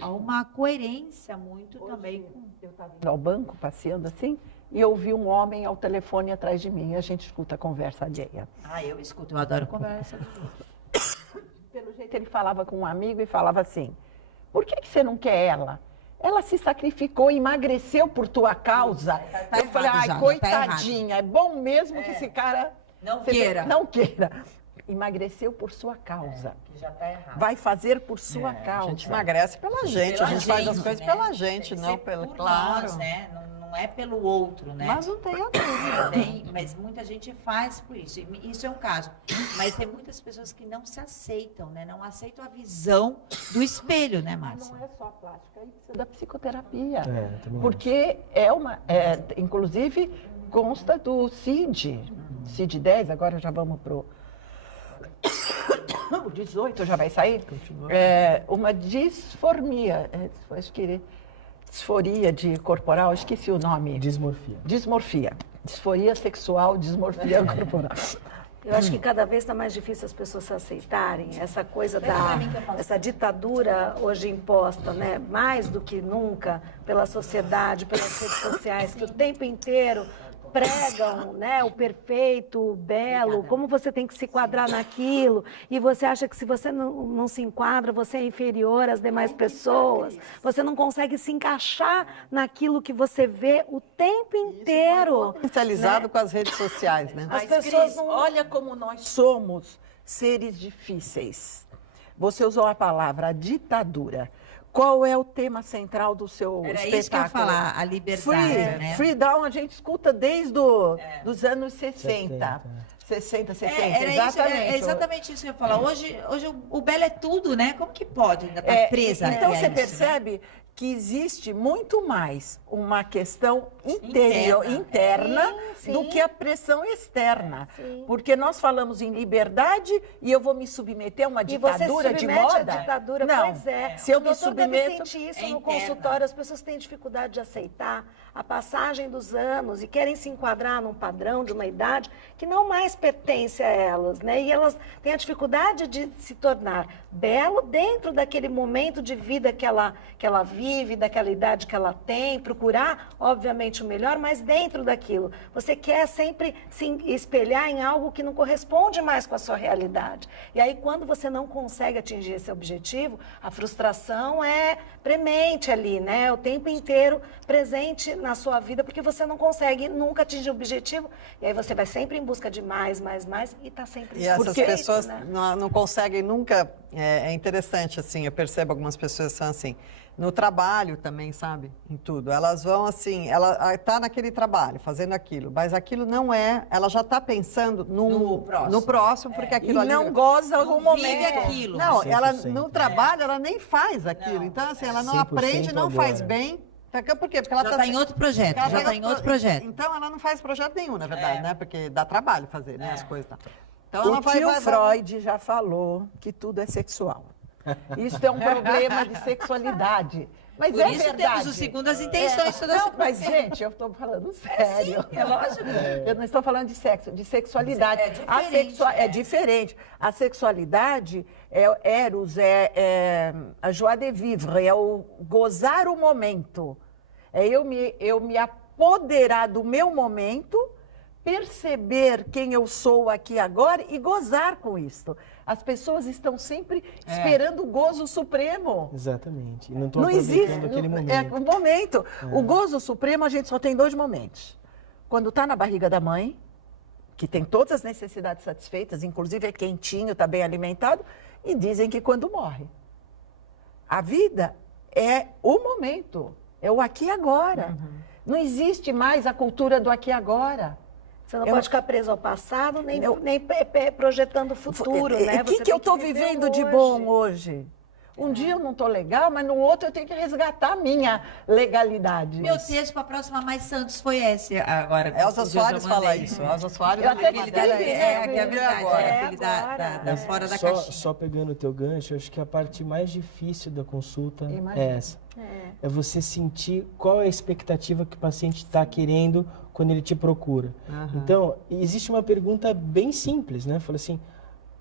há uma coerência muito também com... Eu estava indo ao banco, passeando assim, e eu vi um homem ao telefone atrás de mim. E a gente escuta a conversa alheia. Ah, eu escuto, eu adoro conversa. Pelo jeito, ele falava com um amigo e falava assim, por que você não quer ela? Ela se sacrificou, emagreceu por tua causa. Tá Eu falei, errado ai, já, tá coitadinha, é bom mesmo que esse cara... Não Você queira. Não queira. Emagreceu por sua causa. Que já tá errado. Vai fazer por sua A causa. gente emagrece pela gente, Pela a gente faz as gente, coisas né? pela gente, Tem que não ser pelo... por Claro. nós, né? Não é pelo outro, né? Mas não tem a dúvida. Mas muita gente faz por isso. E isso é um caso. Mas tem muitas pessoas que não se aceitam, né? Não aceitam a visão do espelho, né, Márcia? Não é só a plástica, aí precisa da psicoterapia. Também Porque inclusive, consta do CID-10, agora já vamos pro o 18, já vai sair? Uma disformia, acho que disforia corporal, esqueci o nome. Dismorfia. Dismorfia. Disforia sexual, dismorfia corporal. Eu acho que cada vez está mais difícil as pessoas se aceitarem. Essa coisa essa ditadura hoje imposta, né? Mais do que nunca pela sociedade, pelas redes sociais, que o tempo inteiro pregam, né, o perfeito, o belo, como você tem que se enquadrar naquilo, e você acha que se você não se enquadra, você é inferior às demais pessoas, você não consegue se encaixar naquilo que você vê o tempo inteiro. Potencializado com as redes sociais, né? As Mas, pessoas Cris, olha como nós somos seres difíceis. Você usou a palavra ditadura. Qual é o tema central do seu Era espetáculo? isso que eu ia falar, a liberdade, né? Freedom a gente escuta desde dos anos 60. 60, 70, exatamente. Exatamente isso que eu ia falar. Hoje o belo é tudo, né? Como que pode ainda estar presa Então a você isso, percebe que existe muito mais uma questão interna Sim, do sim. que a pressão externa. Sim. Porque nós falamos em liberdade e eu vou me submeter a uma E você se ditadura de submete moda? à ditadura, Não. pois é. Se eu O me doutor deve submeto... sentir isso é no interna. consultório, as pessoas têm dificuldade de aceitar a passagem dos anos e querem se enquadrar num padrão de uma idade que não mais pertence a elas, né? E elas têm a dificuldade de se tornar belo dentro daquele momento de vida que ela vive, daquela idade que ela tem, procurar, obviamente, o melhor, mas dentro daquilo. Você quer sempre se espelhar em algo que não corresponde mais com a sua realidade. E aí, quando você não consegue atingir esse objetivo, a frustração é premente ali, né? O tempo inteiro presente na sua vida, porque você não consegue nunca atingir o objetivo. E aí você vai sempre em busca de mais, e está sempre E essas insatisfeito, pessoas né? não conseguem nunca... É interessante, assim, eu percebo algumas pessoas são assim, no trabalho também, sabe? Em tudo. Elas vão assim, ela está naquele trabalho, fazendo aquilo, mas aquilo não é... Ela já está pensando no próximo, porque aquilo ali... E não goza Não no vive momento. aquilo. Não, ela 100%, no trabalho, ela nem faz aquilo. Então, assim, ela não 100% aprende, não faz agora. bem. Por quê? Porque ela Já está em outro projeto, ela já está em outro projeto. Então, ela não faz projeto nenhum, na verdade, né? Porque dá trabalho fazer, né? As coisas. Tá. Então, O ela vai... tio Freud já falou que tudo é sexual. Isso é um problema de sexualidade. Mas Por é isso verdade. temos o segundo as intenções. todas Não, as- mas, gente, eu estou falando sério. Sim, é lógico. Eu não estou falando de sexo, de sexualidade. É diferente, É diferente. A sexualidade é o eros, é a joie de vivre, é o gozar o momento. É eu me apoderar do meu momento, perceber quem eu sou aqui agora e gozar com isto. As pessoas estão sempre esperando o gozo supremo. Exatamente. E não estou Não existe. aproveitando aquele momento. É o momento. O gozo supremo a gente só tem 2 momentos. Quando está na barriga da mãe, que tem todas as necessidades satisfeitas, inclusive é quentinho, está bem alimentado, e dizem que quando morre. A vida é o momento, é o aqui e agora. Não existe mais a cultura do aqui e agora. Você não pode ficar preso ao passado, nem projetando o futuro, né? O que eu estou vivendo de bom hoje? Um dia eu não estou legal, mas no outro eu tenho que resgatar a minha legalidade. Meu texto para a próxima Mais Santos foi esse agora. Elza Soares fala isso. Elza Soares... Eu até Aquele dela escrevi, que é verdade. agora. Aquele da fora da caixinha. Só pegando o teu gancho, acho que a parte mais difícil da consulta Imagino. é essa. É você sentir qual é a expectativa que o paciente está querendo quando ele te procura. Então, existe uma pergunta bem simples, né? Fala assim,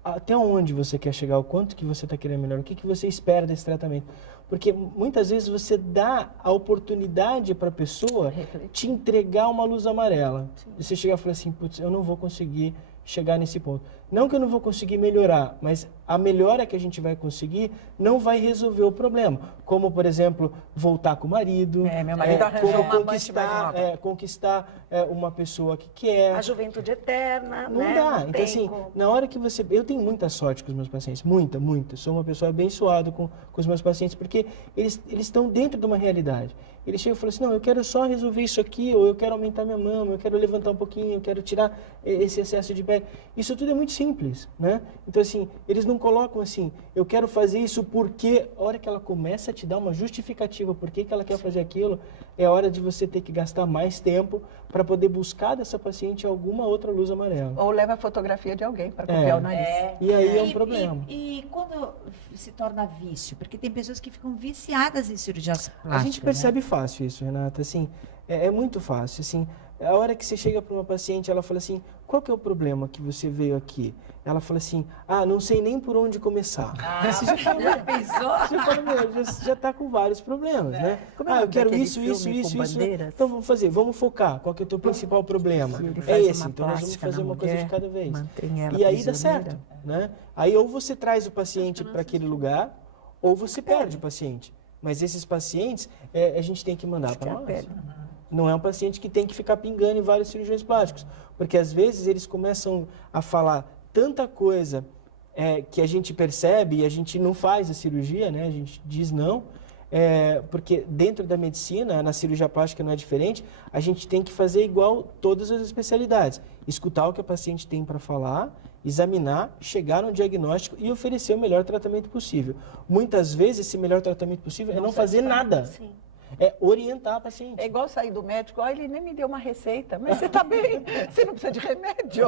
até onde você quer chegar, o quanto que você está querendo melhorar, o que que você espera desse tratamento. Porque muitas vezes você dá a oportunidade para a pessoa te entregar uma luz amarela. E você chegar e falar assim, putz, eu não vou conseguir chegar nesse ponto. Não que eu não vou conseguir melhorar, mas a melhora que a gente vai conseguir não vai resolver o problema. Como, por exemplo, voltar com o marido, Meu marido arranjou como uma amante mais nova. conquistar uma pessoa que quer. A juventude eterna, Não né? dá. Não Então, tem assim, como. na hora que você... Eu tenho muita sorte com os meus pacientes, muita. Sou uma pessoa abençoada com os meus pacientes, porque eles estão dentro de uma realidade. Eles chegam e falam assim, não, eu quero só resolver isso aqui, ou eu quero aumentar minha mama, eu quero levantar um pouquinho, eu quero tirar esse excesso de pele. Isso tudo é muito simples, né? Então, assim, eles não colocam assim, eu quero fazer isso porque a hora que ela começa a te dar uma justificativa por que ela quer fazer aquilo, é hora de você ter que gastar mais tempo para poder buscar dessa paciente alguma outra luz amarela. Ou leva a fotografia de alguém para copiar o nariz. E aí é um problema. E quando se torna vício? Porque tem pessoas que ficam viciadas em cirurgias plásticas. A gente percebe fácil isso, Renata, assim, é muito fácil, assim, a hora que você chega para uma paciente, ela fala assim, qual que é o problema que você veio aqui? Ela fala assim, não sei nem por onde começar. Você já pensou? Você fala, meu, já está com vários problemas, né? Como é Eu quero daquele isso. filme com bandeiras? Então vamos focar. Qual que é o teu principal problema? Ele É faz esse, uma então nós vamos plástica fazer na uma coisa de mulher, cada vez. mantém ela E aí dá prisioneira. certo, né? Aí ou você traz o paciente para aquele lugar, ou você perde o paciente. Mas esses pacientes, a gente tem que mandar para nós. Não é um paciente que tem que ficar pingando em vários cirurgiões plásticos. Porque às vezes eles começam a falar tanta coisa que a gente percebe e a gente não faz a cirurgia, né? A gente diz não. Porque dentro da medicina, na cirurgia plástica não é diferente, a gente tem que fazer igual todas as especialidades. Escutar o que a paciente tem para falar, examinar, chegar no diagnóstico e oferecer o melhor tratamento possível. Muitas vezes, esse melhor tratamento possível é não fazer nada. Sim. É orientar a paciente. É igual sair do médico, ele nem me deu uma receita, mas você está bem, você não precisa de remédio.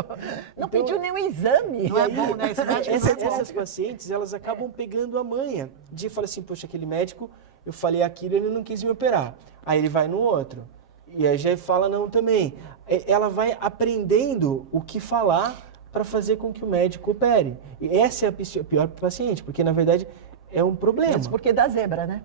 Não pediu nenhum exame. Não é bom, né? Esse médico não é bom. Essas pacientes, elas acabam pegando a manha de falar assim, poxa, aquele médico, eu falei aquilo, ele não quis me operar. Aí ele vai no outro. E aí já fala não também. Ela vai aprendendo o que falar para fazer com que o médico opere. E essa é a pior para o paciente, porque na verdade é um problema. Isso porque dá zebra, né?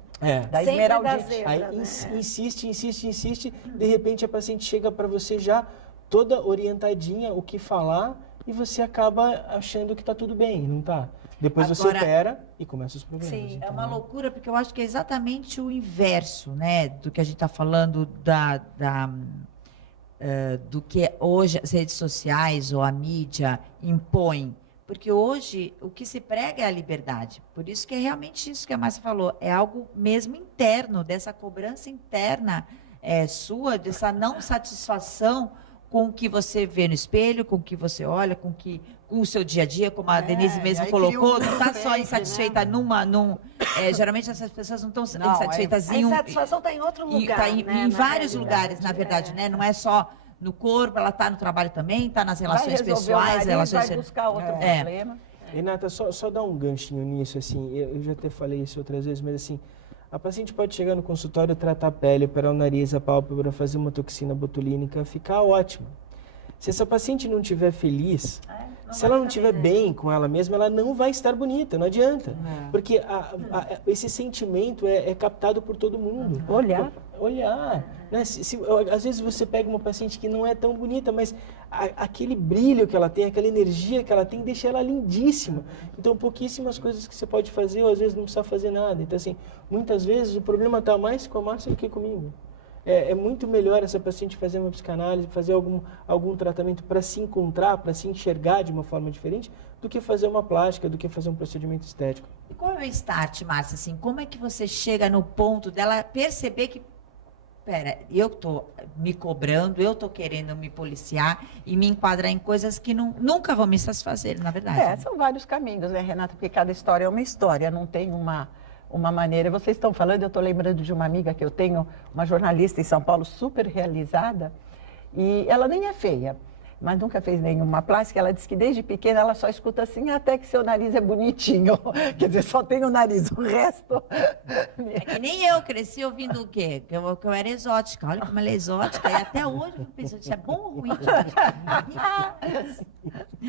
Da Sempre esmeraldite. dá zebra. Aí insiste, de repente a paciente chega para você já toda orientadinha o que falar e você acaba achando que está tudo bem, não está? Depois você Agora, opera e começa os problemas. sim, então, É uma loucura, porque eu acho que é exatamente o inverso, né, do que a gente está falando do que hoje as redes sociais ou a mídia impõem. Porque hoje o que se prega é a liberdade. Por isso que é realmente isso que a Márcia falou. É algo mesmo interno, dessa cobrança interna sua, dessa não satisfação com o que você vê no espelho, com o que você olha, com o seu dia a dia, como a Denise mesmo aí colocou. cria um Não está só fake, insatisfeita geralmente essas pessoas não estão Não, insatisfeitas A em insatisfação está em outro lugar, tá né, em na vários realidade. lugares, na verdade, né? Não é só no corpo, ela está no trabalho também, está nas relações Vai resolver o pessoais, nariz, relações... vai buscar outro problema. Renata, só dar um ganchinho nisso, assim, eu já até falei isso outras vezes, mas assim, a paciente pode chegar no consultório, tratar a pele, operar o nariz, a pálpebra, fazer uma toxina botulínica, ficar ótimo. Se essa paciente não estiver feliz, se ela não estiver bem com ela mesma, ela não vai estar bonita, não adianta. Porque esse sentimento é captado por todo mundo. Olhar. Né? Às vezes você pega uma paciente que não é tão bonita, mas aquele brilho que ela tem, aquela energia que ela tem, deixa ela lindíssima. Então, pouquíssimas coisas que você pode fazer, ou às vezes não precisa fazer nada. Então, assim, muitas vezes o problema está mais com a Márcia do que comigo. É muito melhor essa paciente fazer uma psicanálise, fazer algum tratamento para se encontrar, para se enxergar de uma forma diferente, do que fazer uma plástica, do que fazer um procedimento estético. E qual é o start, Márcia? Assim, como é que você chega no ponto dela perceber que, pera, eu estou me cobrando, eu estou querendo me policiar e me enquadrar em coisas que nunca vão me satisfazer, na verdade. São vários caminhos, né, Renata? Porque cada história é uma história, não tem uma maneira. Vocês estão falando, eu estou lembrando de uma amiga que eu tenho, uma jornalista em São Paulo, super realizada, e ela nem é feia, mas nunca fez nenhuma plástica. Ela disse que desde pequena ela só escuta assim, até que seu nariz é bonitinho. Quer dizer, só tem o nariz, o resto... É que nem eu cresci ouvindo o quê? Que eu era exótica. Olha como ela é exótica. E até hoje eu fico pensando, isso é bom ou ruim?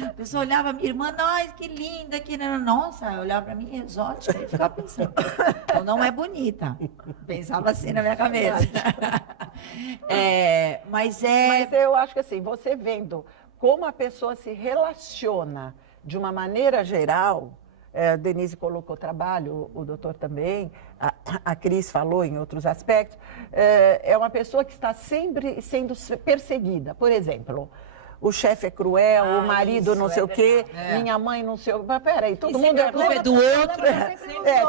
A pessoa olhava, minha irmã, nossa, que linda, que... Nossa, olhava para mim, exótica, e ficava pensando, então não é bonita. Pensava assim na minha cabeça. Mas eu acho que assim, você vendo como a pessoa se relaciona de uma maneira geral, a Denise colocou trabalho, o doutor também, a Cris falou em outros aspectos, é uma pessoa que está sempre sendo perseguida. Por exemplo, o chefe é cruel, o marido não sei o quê, minha mãe não sei o quê. Mas peraí, todo mundo é ruim. do outro.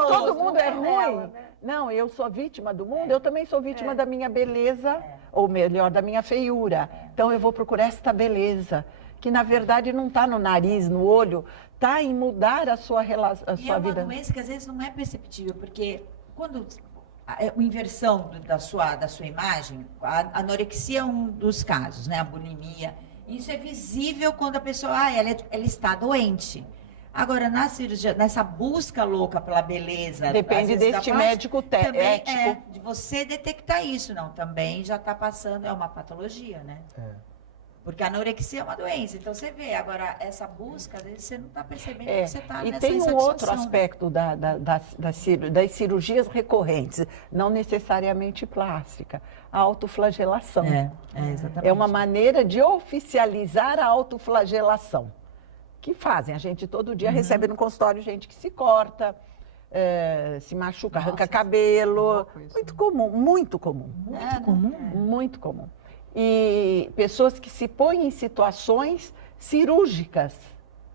Todo mundo é ruim. Não, eu sou vítima do mundo, eu também sou vítima da minha beleza, ou melhor, da minha feiura. Então eu vou procurar esta beleza, que na verdade não está no nariz, no olho, está em mudar a sua relação, a sua vida. É uma doença que às vezes não é perceptível, porque quando a inversão da sua imagem, a anorexia é um dos casos, né? A bulimia, isso é visível quando a pessoa, ela está doente. Agora, na cirurgia, nessa busca louca pela beleza... Depende deste médico ético. De você detectar isso, não. Também já está passando, é uma patologia, né? Porque a anorexia é uma doença, então você vê. Agora, essa busca, às vezes você não está percebendo que você está nessa insatisfação. E tem um outro aspecto das cirurgias recorrentes, não necessariamente plástica, a autoflagelação. Exatamente. É uma maneira de oficializar a autoflagelação. Que fazem. A gente todo dia recebe no consultório gente que se corta, se machuca, arranca cabelo. Muito comum, muito comum. Muito comum? Muito comum. E pessoas que se põem em situações cirúrgicas.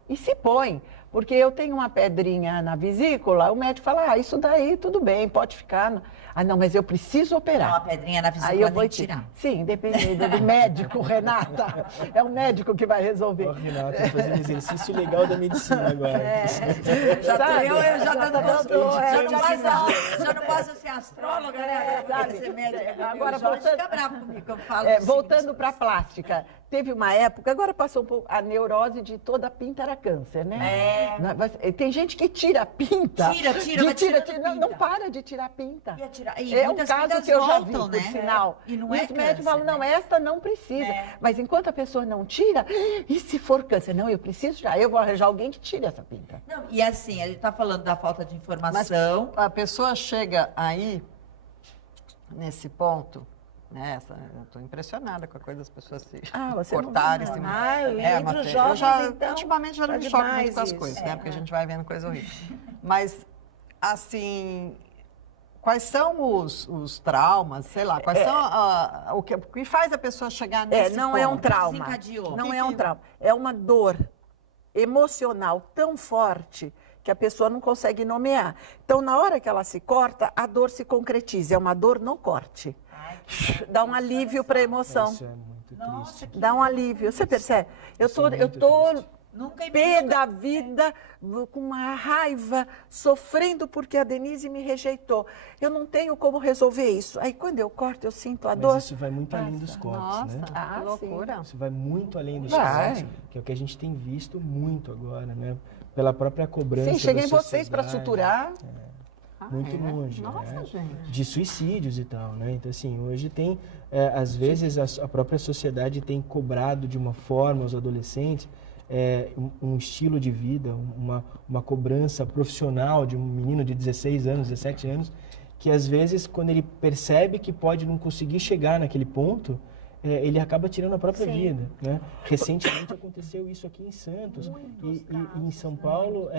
E se põem. Porque eu tenho uma pedrinha na vesícula, o médico fala, isso daí tudo bem, pode ficar. Não, mas eu preciso operar. Uma pedrinha na vesícula aí eu vou tirar. Sim, dependendo do médico, Renata. É o médico que vai resolver. Renata, fazendo exercício legal da medicina agora. Eu já não posso ser astróloga, né? Ser médica. Agora, fica bravo comigo que eu falo. Voltando para a plástica, teve uma época, agora passou um pouco, a neurose de toda a pinta era câncer, né? Tem gente que tira a pinta. Não para de tirar a pinta. É um caso que eu já vi, por sinal. E não os médicos falam, não, esta não precisa. Mas enquanto a pessoa não tira, e se for câncer? Não, eu preciso já, eu vou arranjar alguém que tire essa pinta. Não, e assim, a gente está falando da falta de informação. Mas a pessoa chega aí, nesse ponto, né? Eu estou impressionada com a coisa das pessoas se cortarem. Ultimamente já não me choco muito com as coisas, né? Porque a gente vai vendo coisa horrível. Mas, assim, quais são os traumas, sei lá, quais são o que faz a pessoa chegar nesse não ponto? É um trauma. Não é um trauma. É uma dor emocional tão forte que a pessoa não consegue nomear. Então, na hora que ela se corta, a dor se concretiza. É uma dor no corte. Dá um alívio para a emoção. Isso é muito triste. Dá um alívio. Você percebe? Eu tô pé da vida, com uma raiva, sofrendo porque a Denise me rejeitou. Eu não tenho como resolver isso. Aí, quando eu corto, eu sinto a dor. Mas isso vai muito além dos cortes, né? Que loucura. Isso vai muito além dos cortes, que é o que a gente tem visto muito agora, né? Pela própria cobrança. Sim, cheguei em vocês para suturar. Muito longe, Nossa, gente. De suicídios e tal, né? Então, assim, hoje tem, às vezes, a própria sociedade tem cobrado de uma forma os adolescentes um estilo de vida, uma cobrança profissional de um menino de 16 anos, 17 anos, que às vezes, quando ele percebe que pode não conseguir chegar naquele ponto, ele acaba tirando a própria vida, né? Recentemente aconteceu isso aqui em Santos e em São Paulo,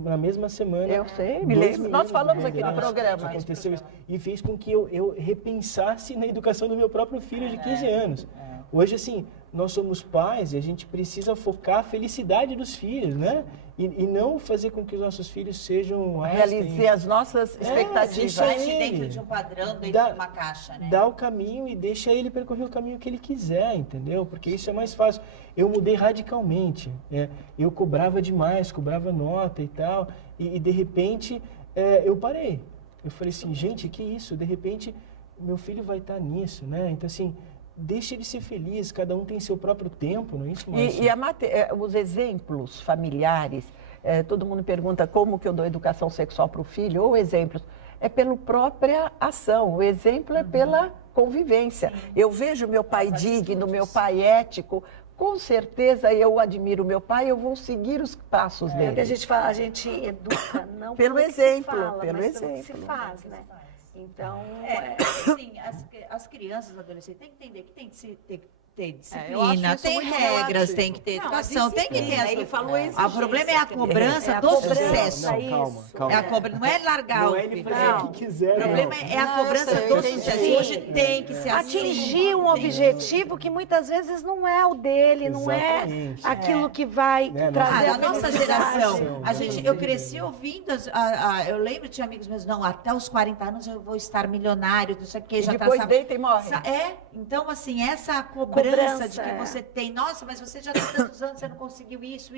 na mesma semana. Eu sei, me lembro. Nós falamos aqui no programa. Aconteceu isso e fez com que eu repensasse na educação do meu próprio filho de 15 anos. Hoje, assim, nós somos pais e a gente precisa focar a felicidade dos filhos, né? E não fazer com que os nossos filhos sejam... Realizar as nossas expectativas. Dentro de um padrão, dentro de uma caixa, né? Dá o caminho e deixa ele percorrer o caminho que ele quiser, entendeu? Porque isso é mais fácil. Eu mudei radicalmente. Eu cobrava demais, cobrava nota e tal. E de repente, eu parei. Eu falei assim, gente, que isso? De repente, meu filho vai estar nisso, né? Então, assim... Deixa ele ser feliz, cada um tem seu próprio tempo, não é isso, Márcia? Os exemplos familiares, todo mundo pergunta como que eu dou educação sexual para o filho, ou exemplos, é pela própria ação, o exemplo é pela convivência. Eu vejo meu pai digno, meu pai ético, com certeza eu admiro meu pai, eu vou seguir os passos É o que a dele. gente fala, a gente educa não Pelo pelo que se exemplo, fala, pelo mas pelo que se exemplo. faz, né? Então, Assim, as crianças, os adolescentes, têm que entender que tem que ter eu acho disciplina, isso tem muito regras, relativo. tem que ter Não, a educação, tem que ter disciplina, as ele falou O exigência. problema é a cobrança É a do cobrança, sucesso. Não, calma, isso. calma. É a cobrança, não é largar Não o é ele filho. fazer o que quiser, O problema não. é a Não, cobrança eu sei, do entendi. sucesso. Sim. Hoje tem que ser assim. atingir um tem. objetivo que muitas vezes não é o dele, não é Exatamente. aquilo que vai Né, trazer Ah, a na nossa felicidade. geração, eu cresci ouvindo, eu lembro, tinha amigos meus, não, até os 40 anos eu vou estar milionário, não sei o que, E já depois tá... deita e morre. Então, assim, essa cobrança de que é. você tem, nossa, mas você já tem tantos anos, você não conseguiu isso.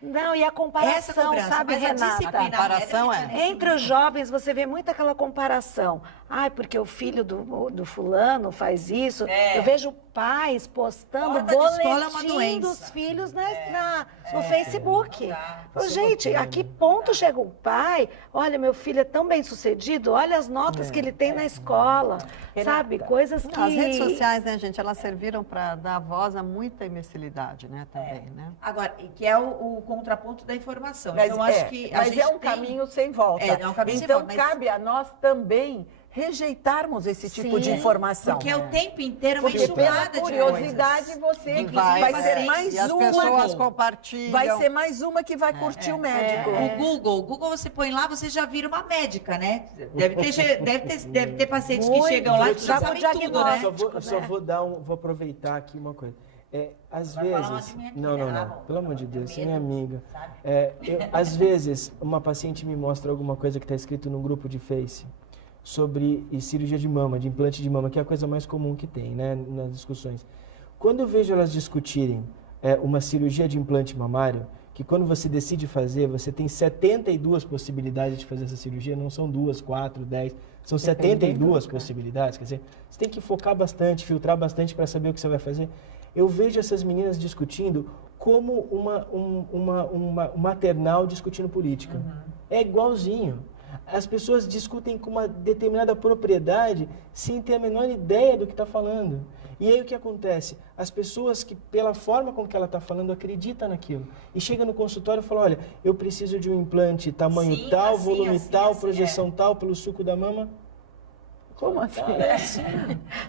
Não, e a Essa comparação, cobrança, sabe, mas a Renata? disciplina, A comparação regra, é. Entre os jovens, você vê muito aquela comparação. Ai, porque o filho do fulano faz isso. É. Eu vejo pais postando Porta de escola é uma boletim doença. dos filhos no Facebook. Tá. Ô, gente, a que ponto chega um pai? Olha, meu filho é tão bem sucedido, olha as notas que ele tem na escola. Sabe? Coisas que... As redes sociais, né, gente, elas serviram para dar voz a muita imbecilidade, né, também, né? Agora, que é o contraponto da informação. Mas, Então, acho que a mas gente é um tem... caminho sem volta. É um caminho sem então, volta, mas- cabe a nós também rejeitarmos esse tipo de Sim, informação. Porque é o tempo inteiro uma Porque pela enxurrada de curiosidade coisas. você Inclusive, vai vai ser ser- mais E as uma. pessoas compartilham. Vai ser mais uma que vai curtir o médico. O Google você põe lá, você já vira uma médica, né? Deve ter pacientes que Muito, chegam lá que já já com sabem tudo, né? Só vou vou aproveitar aqui uma coisa. Às Vai falar vezes, de mim aqui, não, né? não, Ah, não, bom. pelo amor de Deus, você é Medo, minha amiga. sabe? Às vezes, uma paciente me mostra alguma coisa que está escrito no grupo de Face sobre cirurgia de mama, de implante de mama, que é a coisa mais comum que tem, né, nas discussões. Quando eu vejo elas discutirem uma cirurgia de implante mamário, que quando você decide fazer, você tem 72 possibilidades de fazer essa cirurgia, não são 2, 4, 10, são 72 possibilidades, quer dizer, você tem que focar bastante, filtrar bastante para saber o que você vai fazer. Eu vejo essas meninas discutindo como uma maternal discutindo política. É igualzinho. As pessoas discutem com uma determinada propriedade sem ter a menor ideia do que está falando. E aí o que acontece? As pessoas que, pela forma com que ela está falando, acreditam naquilo. E chega no consultório e fala, olha, eu preciso de um implante tamanho Sim, tal, assim, volume assim, tal, assim, projeção tal, pelo suco da mama. Como assim?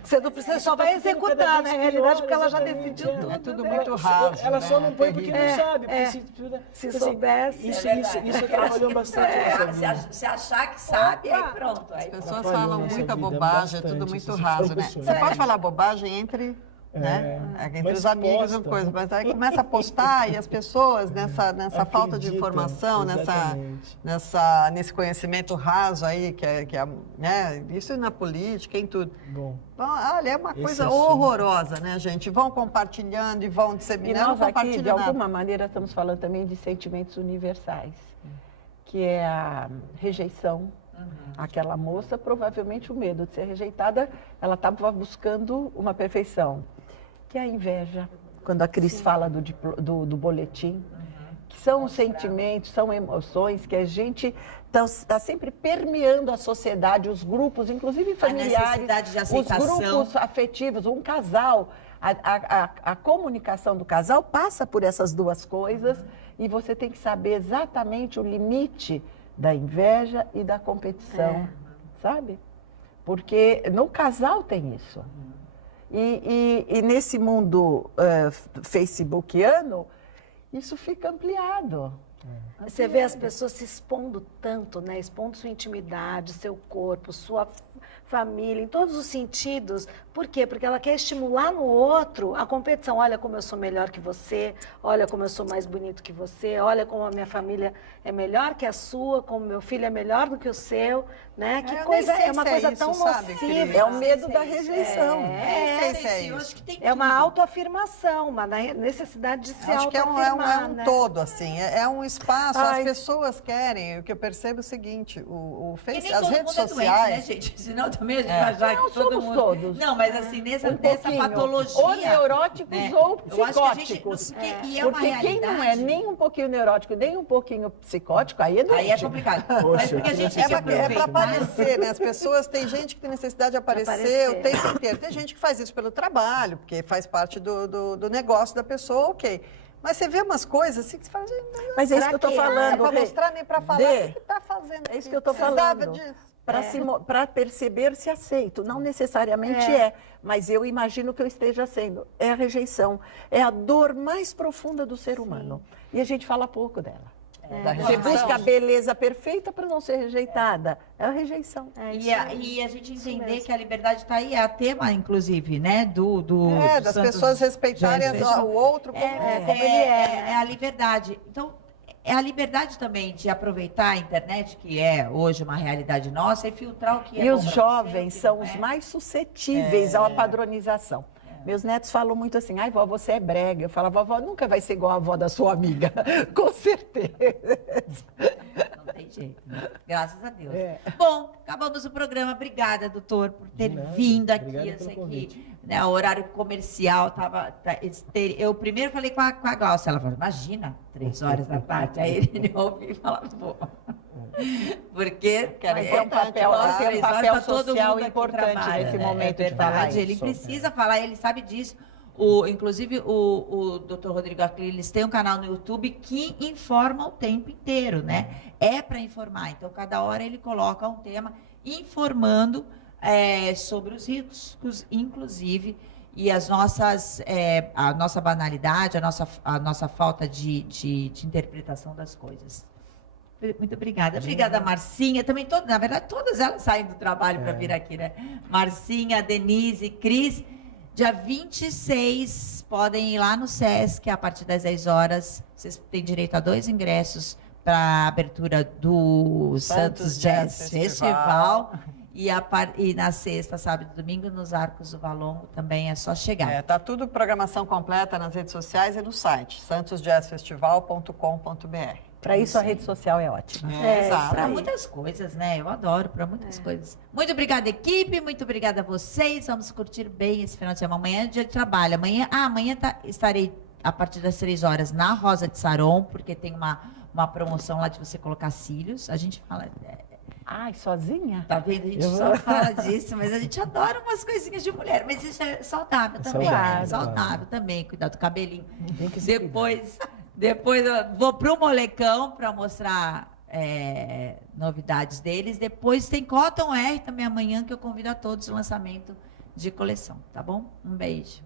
Você não precisa, só vai executar, né? Na realidade, porque ela já decidiu tudo. É tudo muito raso. Ela só né? não põe porque não sabe. Porque Se assim, soubesse. Isso trabalhou bastante nessa vida. Se achar que sabe, aí pronto. Aí As pronto. pessoas Atrapalhou falam nossa muita vida bobagem, é bastante tudo muito essas raso, né? informações. Você pode falar bobagem entre, né? Entre mas os amigos, posta, coisa, né? mas aí começa a postar e as pessoas nessa falta de Acreditam, informação, exatamente. nesse conhecimento raso aí, né? Isso na política, em tudo. Bom, Bom, olha, é uma Esse coisa assunto. horrorosa, né, gente? Vão compartilhando e vão E disseminando, nós não aqui, compartilham de nada. alguma maneira, estamos falando também de sentimentos universais, que é a rejeição. Aquela moça, provavelmente o medo de ser rejeitada, ela estava buscando uma perfeição, que é a inveja. Quando a Cris fala do boletim, que são os sentimentos, são emoções que a gente está sempre permeando a sociedade, os grupos, inclusive familiares, necessidade de os aceitação. grupos afetivos, um casal. A comunicação do casal passa por essas duas coisas e você tem que saber exatamente o limite da inveja e da competição, sabe? Porque no casal tem isso. E nesse mundo facebookiano, isso fica ampliado. Você vê as pessoas se expondo tanto, né? Expondo sua intimidade, seu corpo, sua família, em todos os sentidos. Por quê? Porque ela quer estimular no outro a competição. Olha como eu sou melhor que você, olha como eu sou mais bonito que você, olha como a minha família é melhor que a sua, como meu filho é melhor do que o seu, né? Que Eu nem coisa, sei é uma se é coisa isso, tão sabe, nociva. Cris? É o medo da rejeição. Nem sei se é Eu isso. acho que tem É uma tudo. autoafirmação, uma necessidade de se Acho que é autoafirmar, um né? todo, assim, é um espaço, Ai. as pessoas querem, o que eu percebo é o seguinte, E nem as todo redes mundo é doente, né, sociais... gente? Senão também, a gente vai achar Não, que todo somos mundo... todos. Não, mas assim, nessa pouquinho. patologia... Ou neuróticos né? ou Eu acho que a gente- psicóticos. e é uma Porque quem não é realidade- nem um pouquinho neurótico, nem um pouquinho psicótico, aí é doente. Aí é complicado. Mas Poxa, porque a eu gente queria tem que saber. É para aproveitar. aparecer, né? As pessoas, tem gente que tem necessidade de aparecer Aparecer. o tempo inteiro. Tem gente que faz isso pelo trabalho, porque faz parte do negócio da pessoa, ok. Mas você vê umas coisas assim que você fala, gente, Mas é isso que eu pra tô quê? falando, Não é para Rê. mostrar nem para falar. Dê. O que está fazendo? É isso que eu tô Precisava falando. disso. Para perceber-se aceito. Não necessariamente mas eu imagino que eu esteja sendo. É a rejeição. É a dor mais profunda do ser humano. E a gente fala pouco dela. Da Você rejeição. busca a beleza perfeita para não ser rejeitada. É a rejeição. E a gente entender que a liberdade está aí, é a tema, inclusive, né? Do Das Santos pessoas respeitarem Gesso. o outro como como ele é a liberdade. Então, é a liberdade também de aproveitar a internet, que é hoje uma realidade nossa, e filtrar o que é E bom os pra jovens você, o que são não os é. mais suscetíveis à padronização. Meus netos falam muito assim, ai, vó, você é brega. Eu falo, vovó nunca vai ser igual a avó da sua amiga. Com certeza. Não tem jeito, né? Graças a Deus. É. Bom, acabamos o programa. Obrigada, doutor, por ter De nada. vindo aqui. Obrigado Eu pelo sei convite. que né, o horário comercial estava... Eu primeiro falei com a Glaucia, ela falou, imagina, 3 horas da tarde. Aí ele ouviu e falou, pô... Porque Era Mas é um papel, importante, tem um 3 horas papel tá todo social mundo aqui importante trabalha, nesse né? momento É de falar verdade, ele isso. precisa falar, ele sabe disso. Inclusive, o Dr. Rodrigo Acliles tem um canal no YouTube que informa o tempo inteiro, né? É para informar. Então, cada hora ele coloca um tema informando sobre os riscos, inclusive, e as nossas, a nossa banalidade, a nossa falta de interpretação das coisas. Muito obrigada. Obrigada, Marcinha. Também, na verdade, todas elas saem do trabalho para vir aqui, né? Marcinha, Denise, Cris. Dia 26, podem ir lá no SESC, a partir das 10 horas. Vocês têm direito a 2 ingressos para a abertura do Santos Jazz Festival. E na sexta, sábado e domingo, nos Arcos do Valongo, também é só chegar. Tá tudo programação completa nas redes sociais e no site, santosjazzfestival.com.br. Para isso, a rede social é ótima. Exato. Para muitas coisas, né? Eu adoro, para muitas coisas. Muito obrigada, equipe. Muito obrigada a vocês. Vamos curtir bem esse final de semana. Amanhã é dia de trabalho. Amanhã estarei a partir das 3 horas na Rosa de Saron, porque tem uma promoção lá de você colocar cílios. A gente fala... Ai, sozinha? Tá vendo? A gente só fala disso, mas a gente adora umas coisinhas de mulher. Mas isso é saudável também, né? saudável. Saudável também, cuidar do cabelinho. Tem que se Depois eu vou pro Molecão para mostrar novidades deles. Depois tem Cotton R também amanhã, que eu convido a todos o lançamento de coleção, tá bom? Um beijo.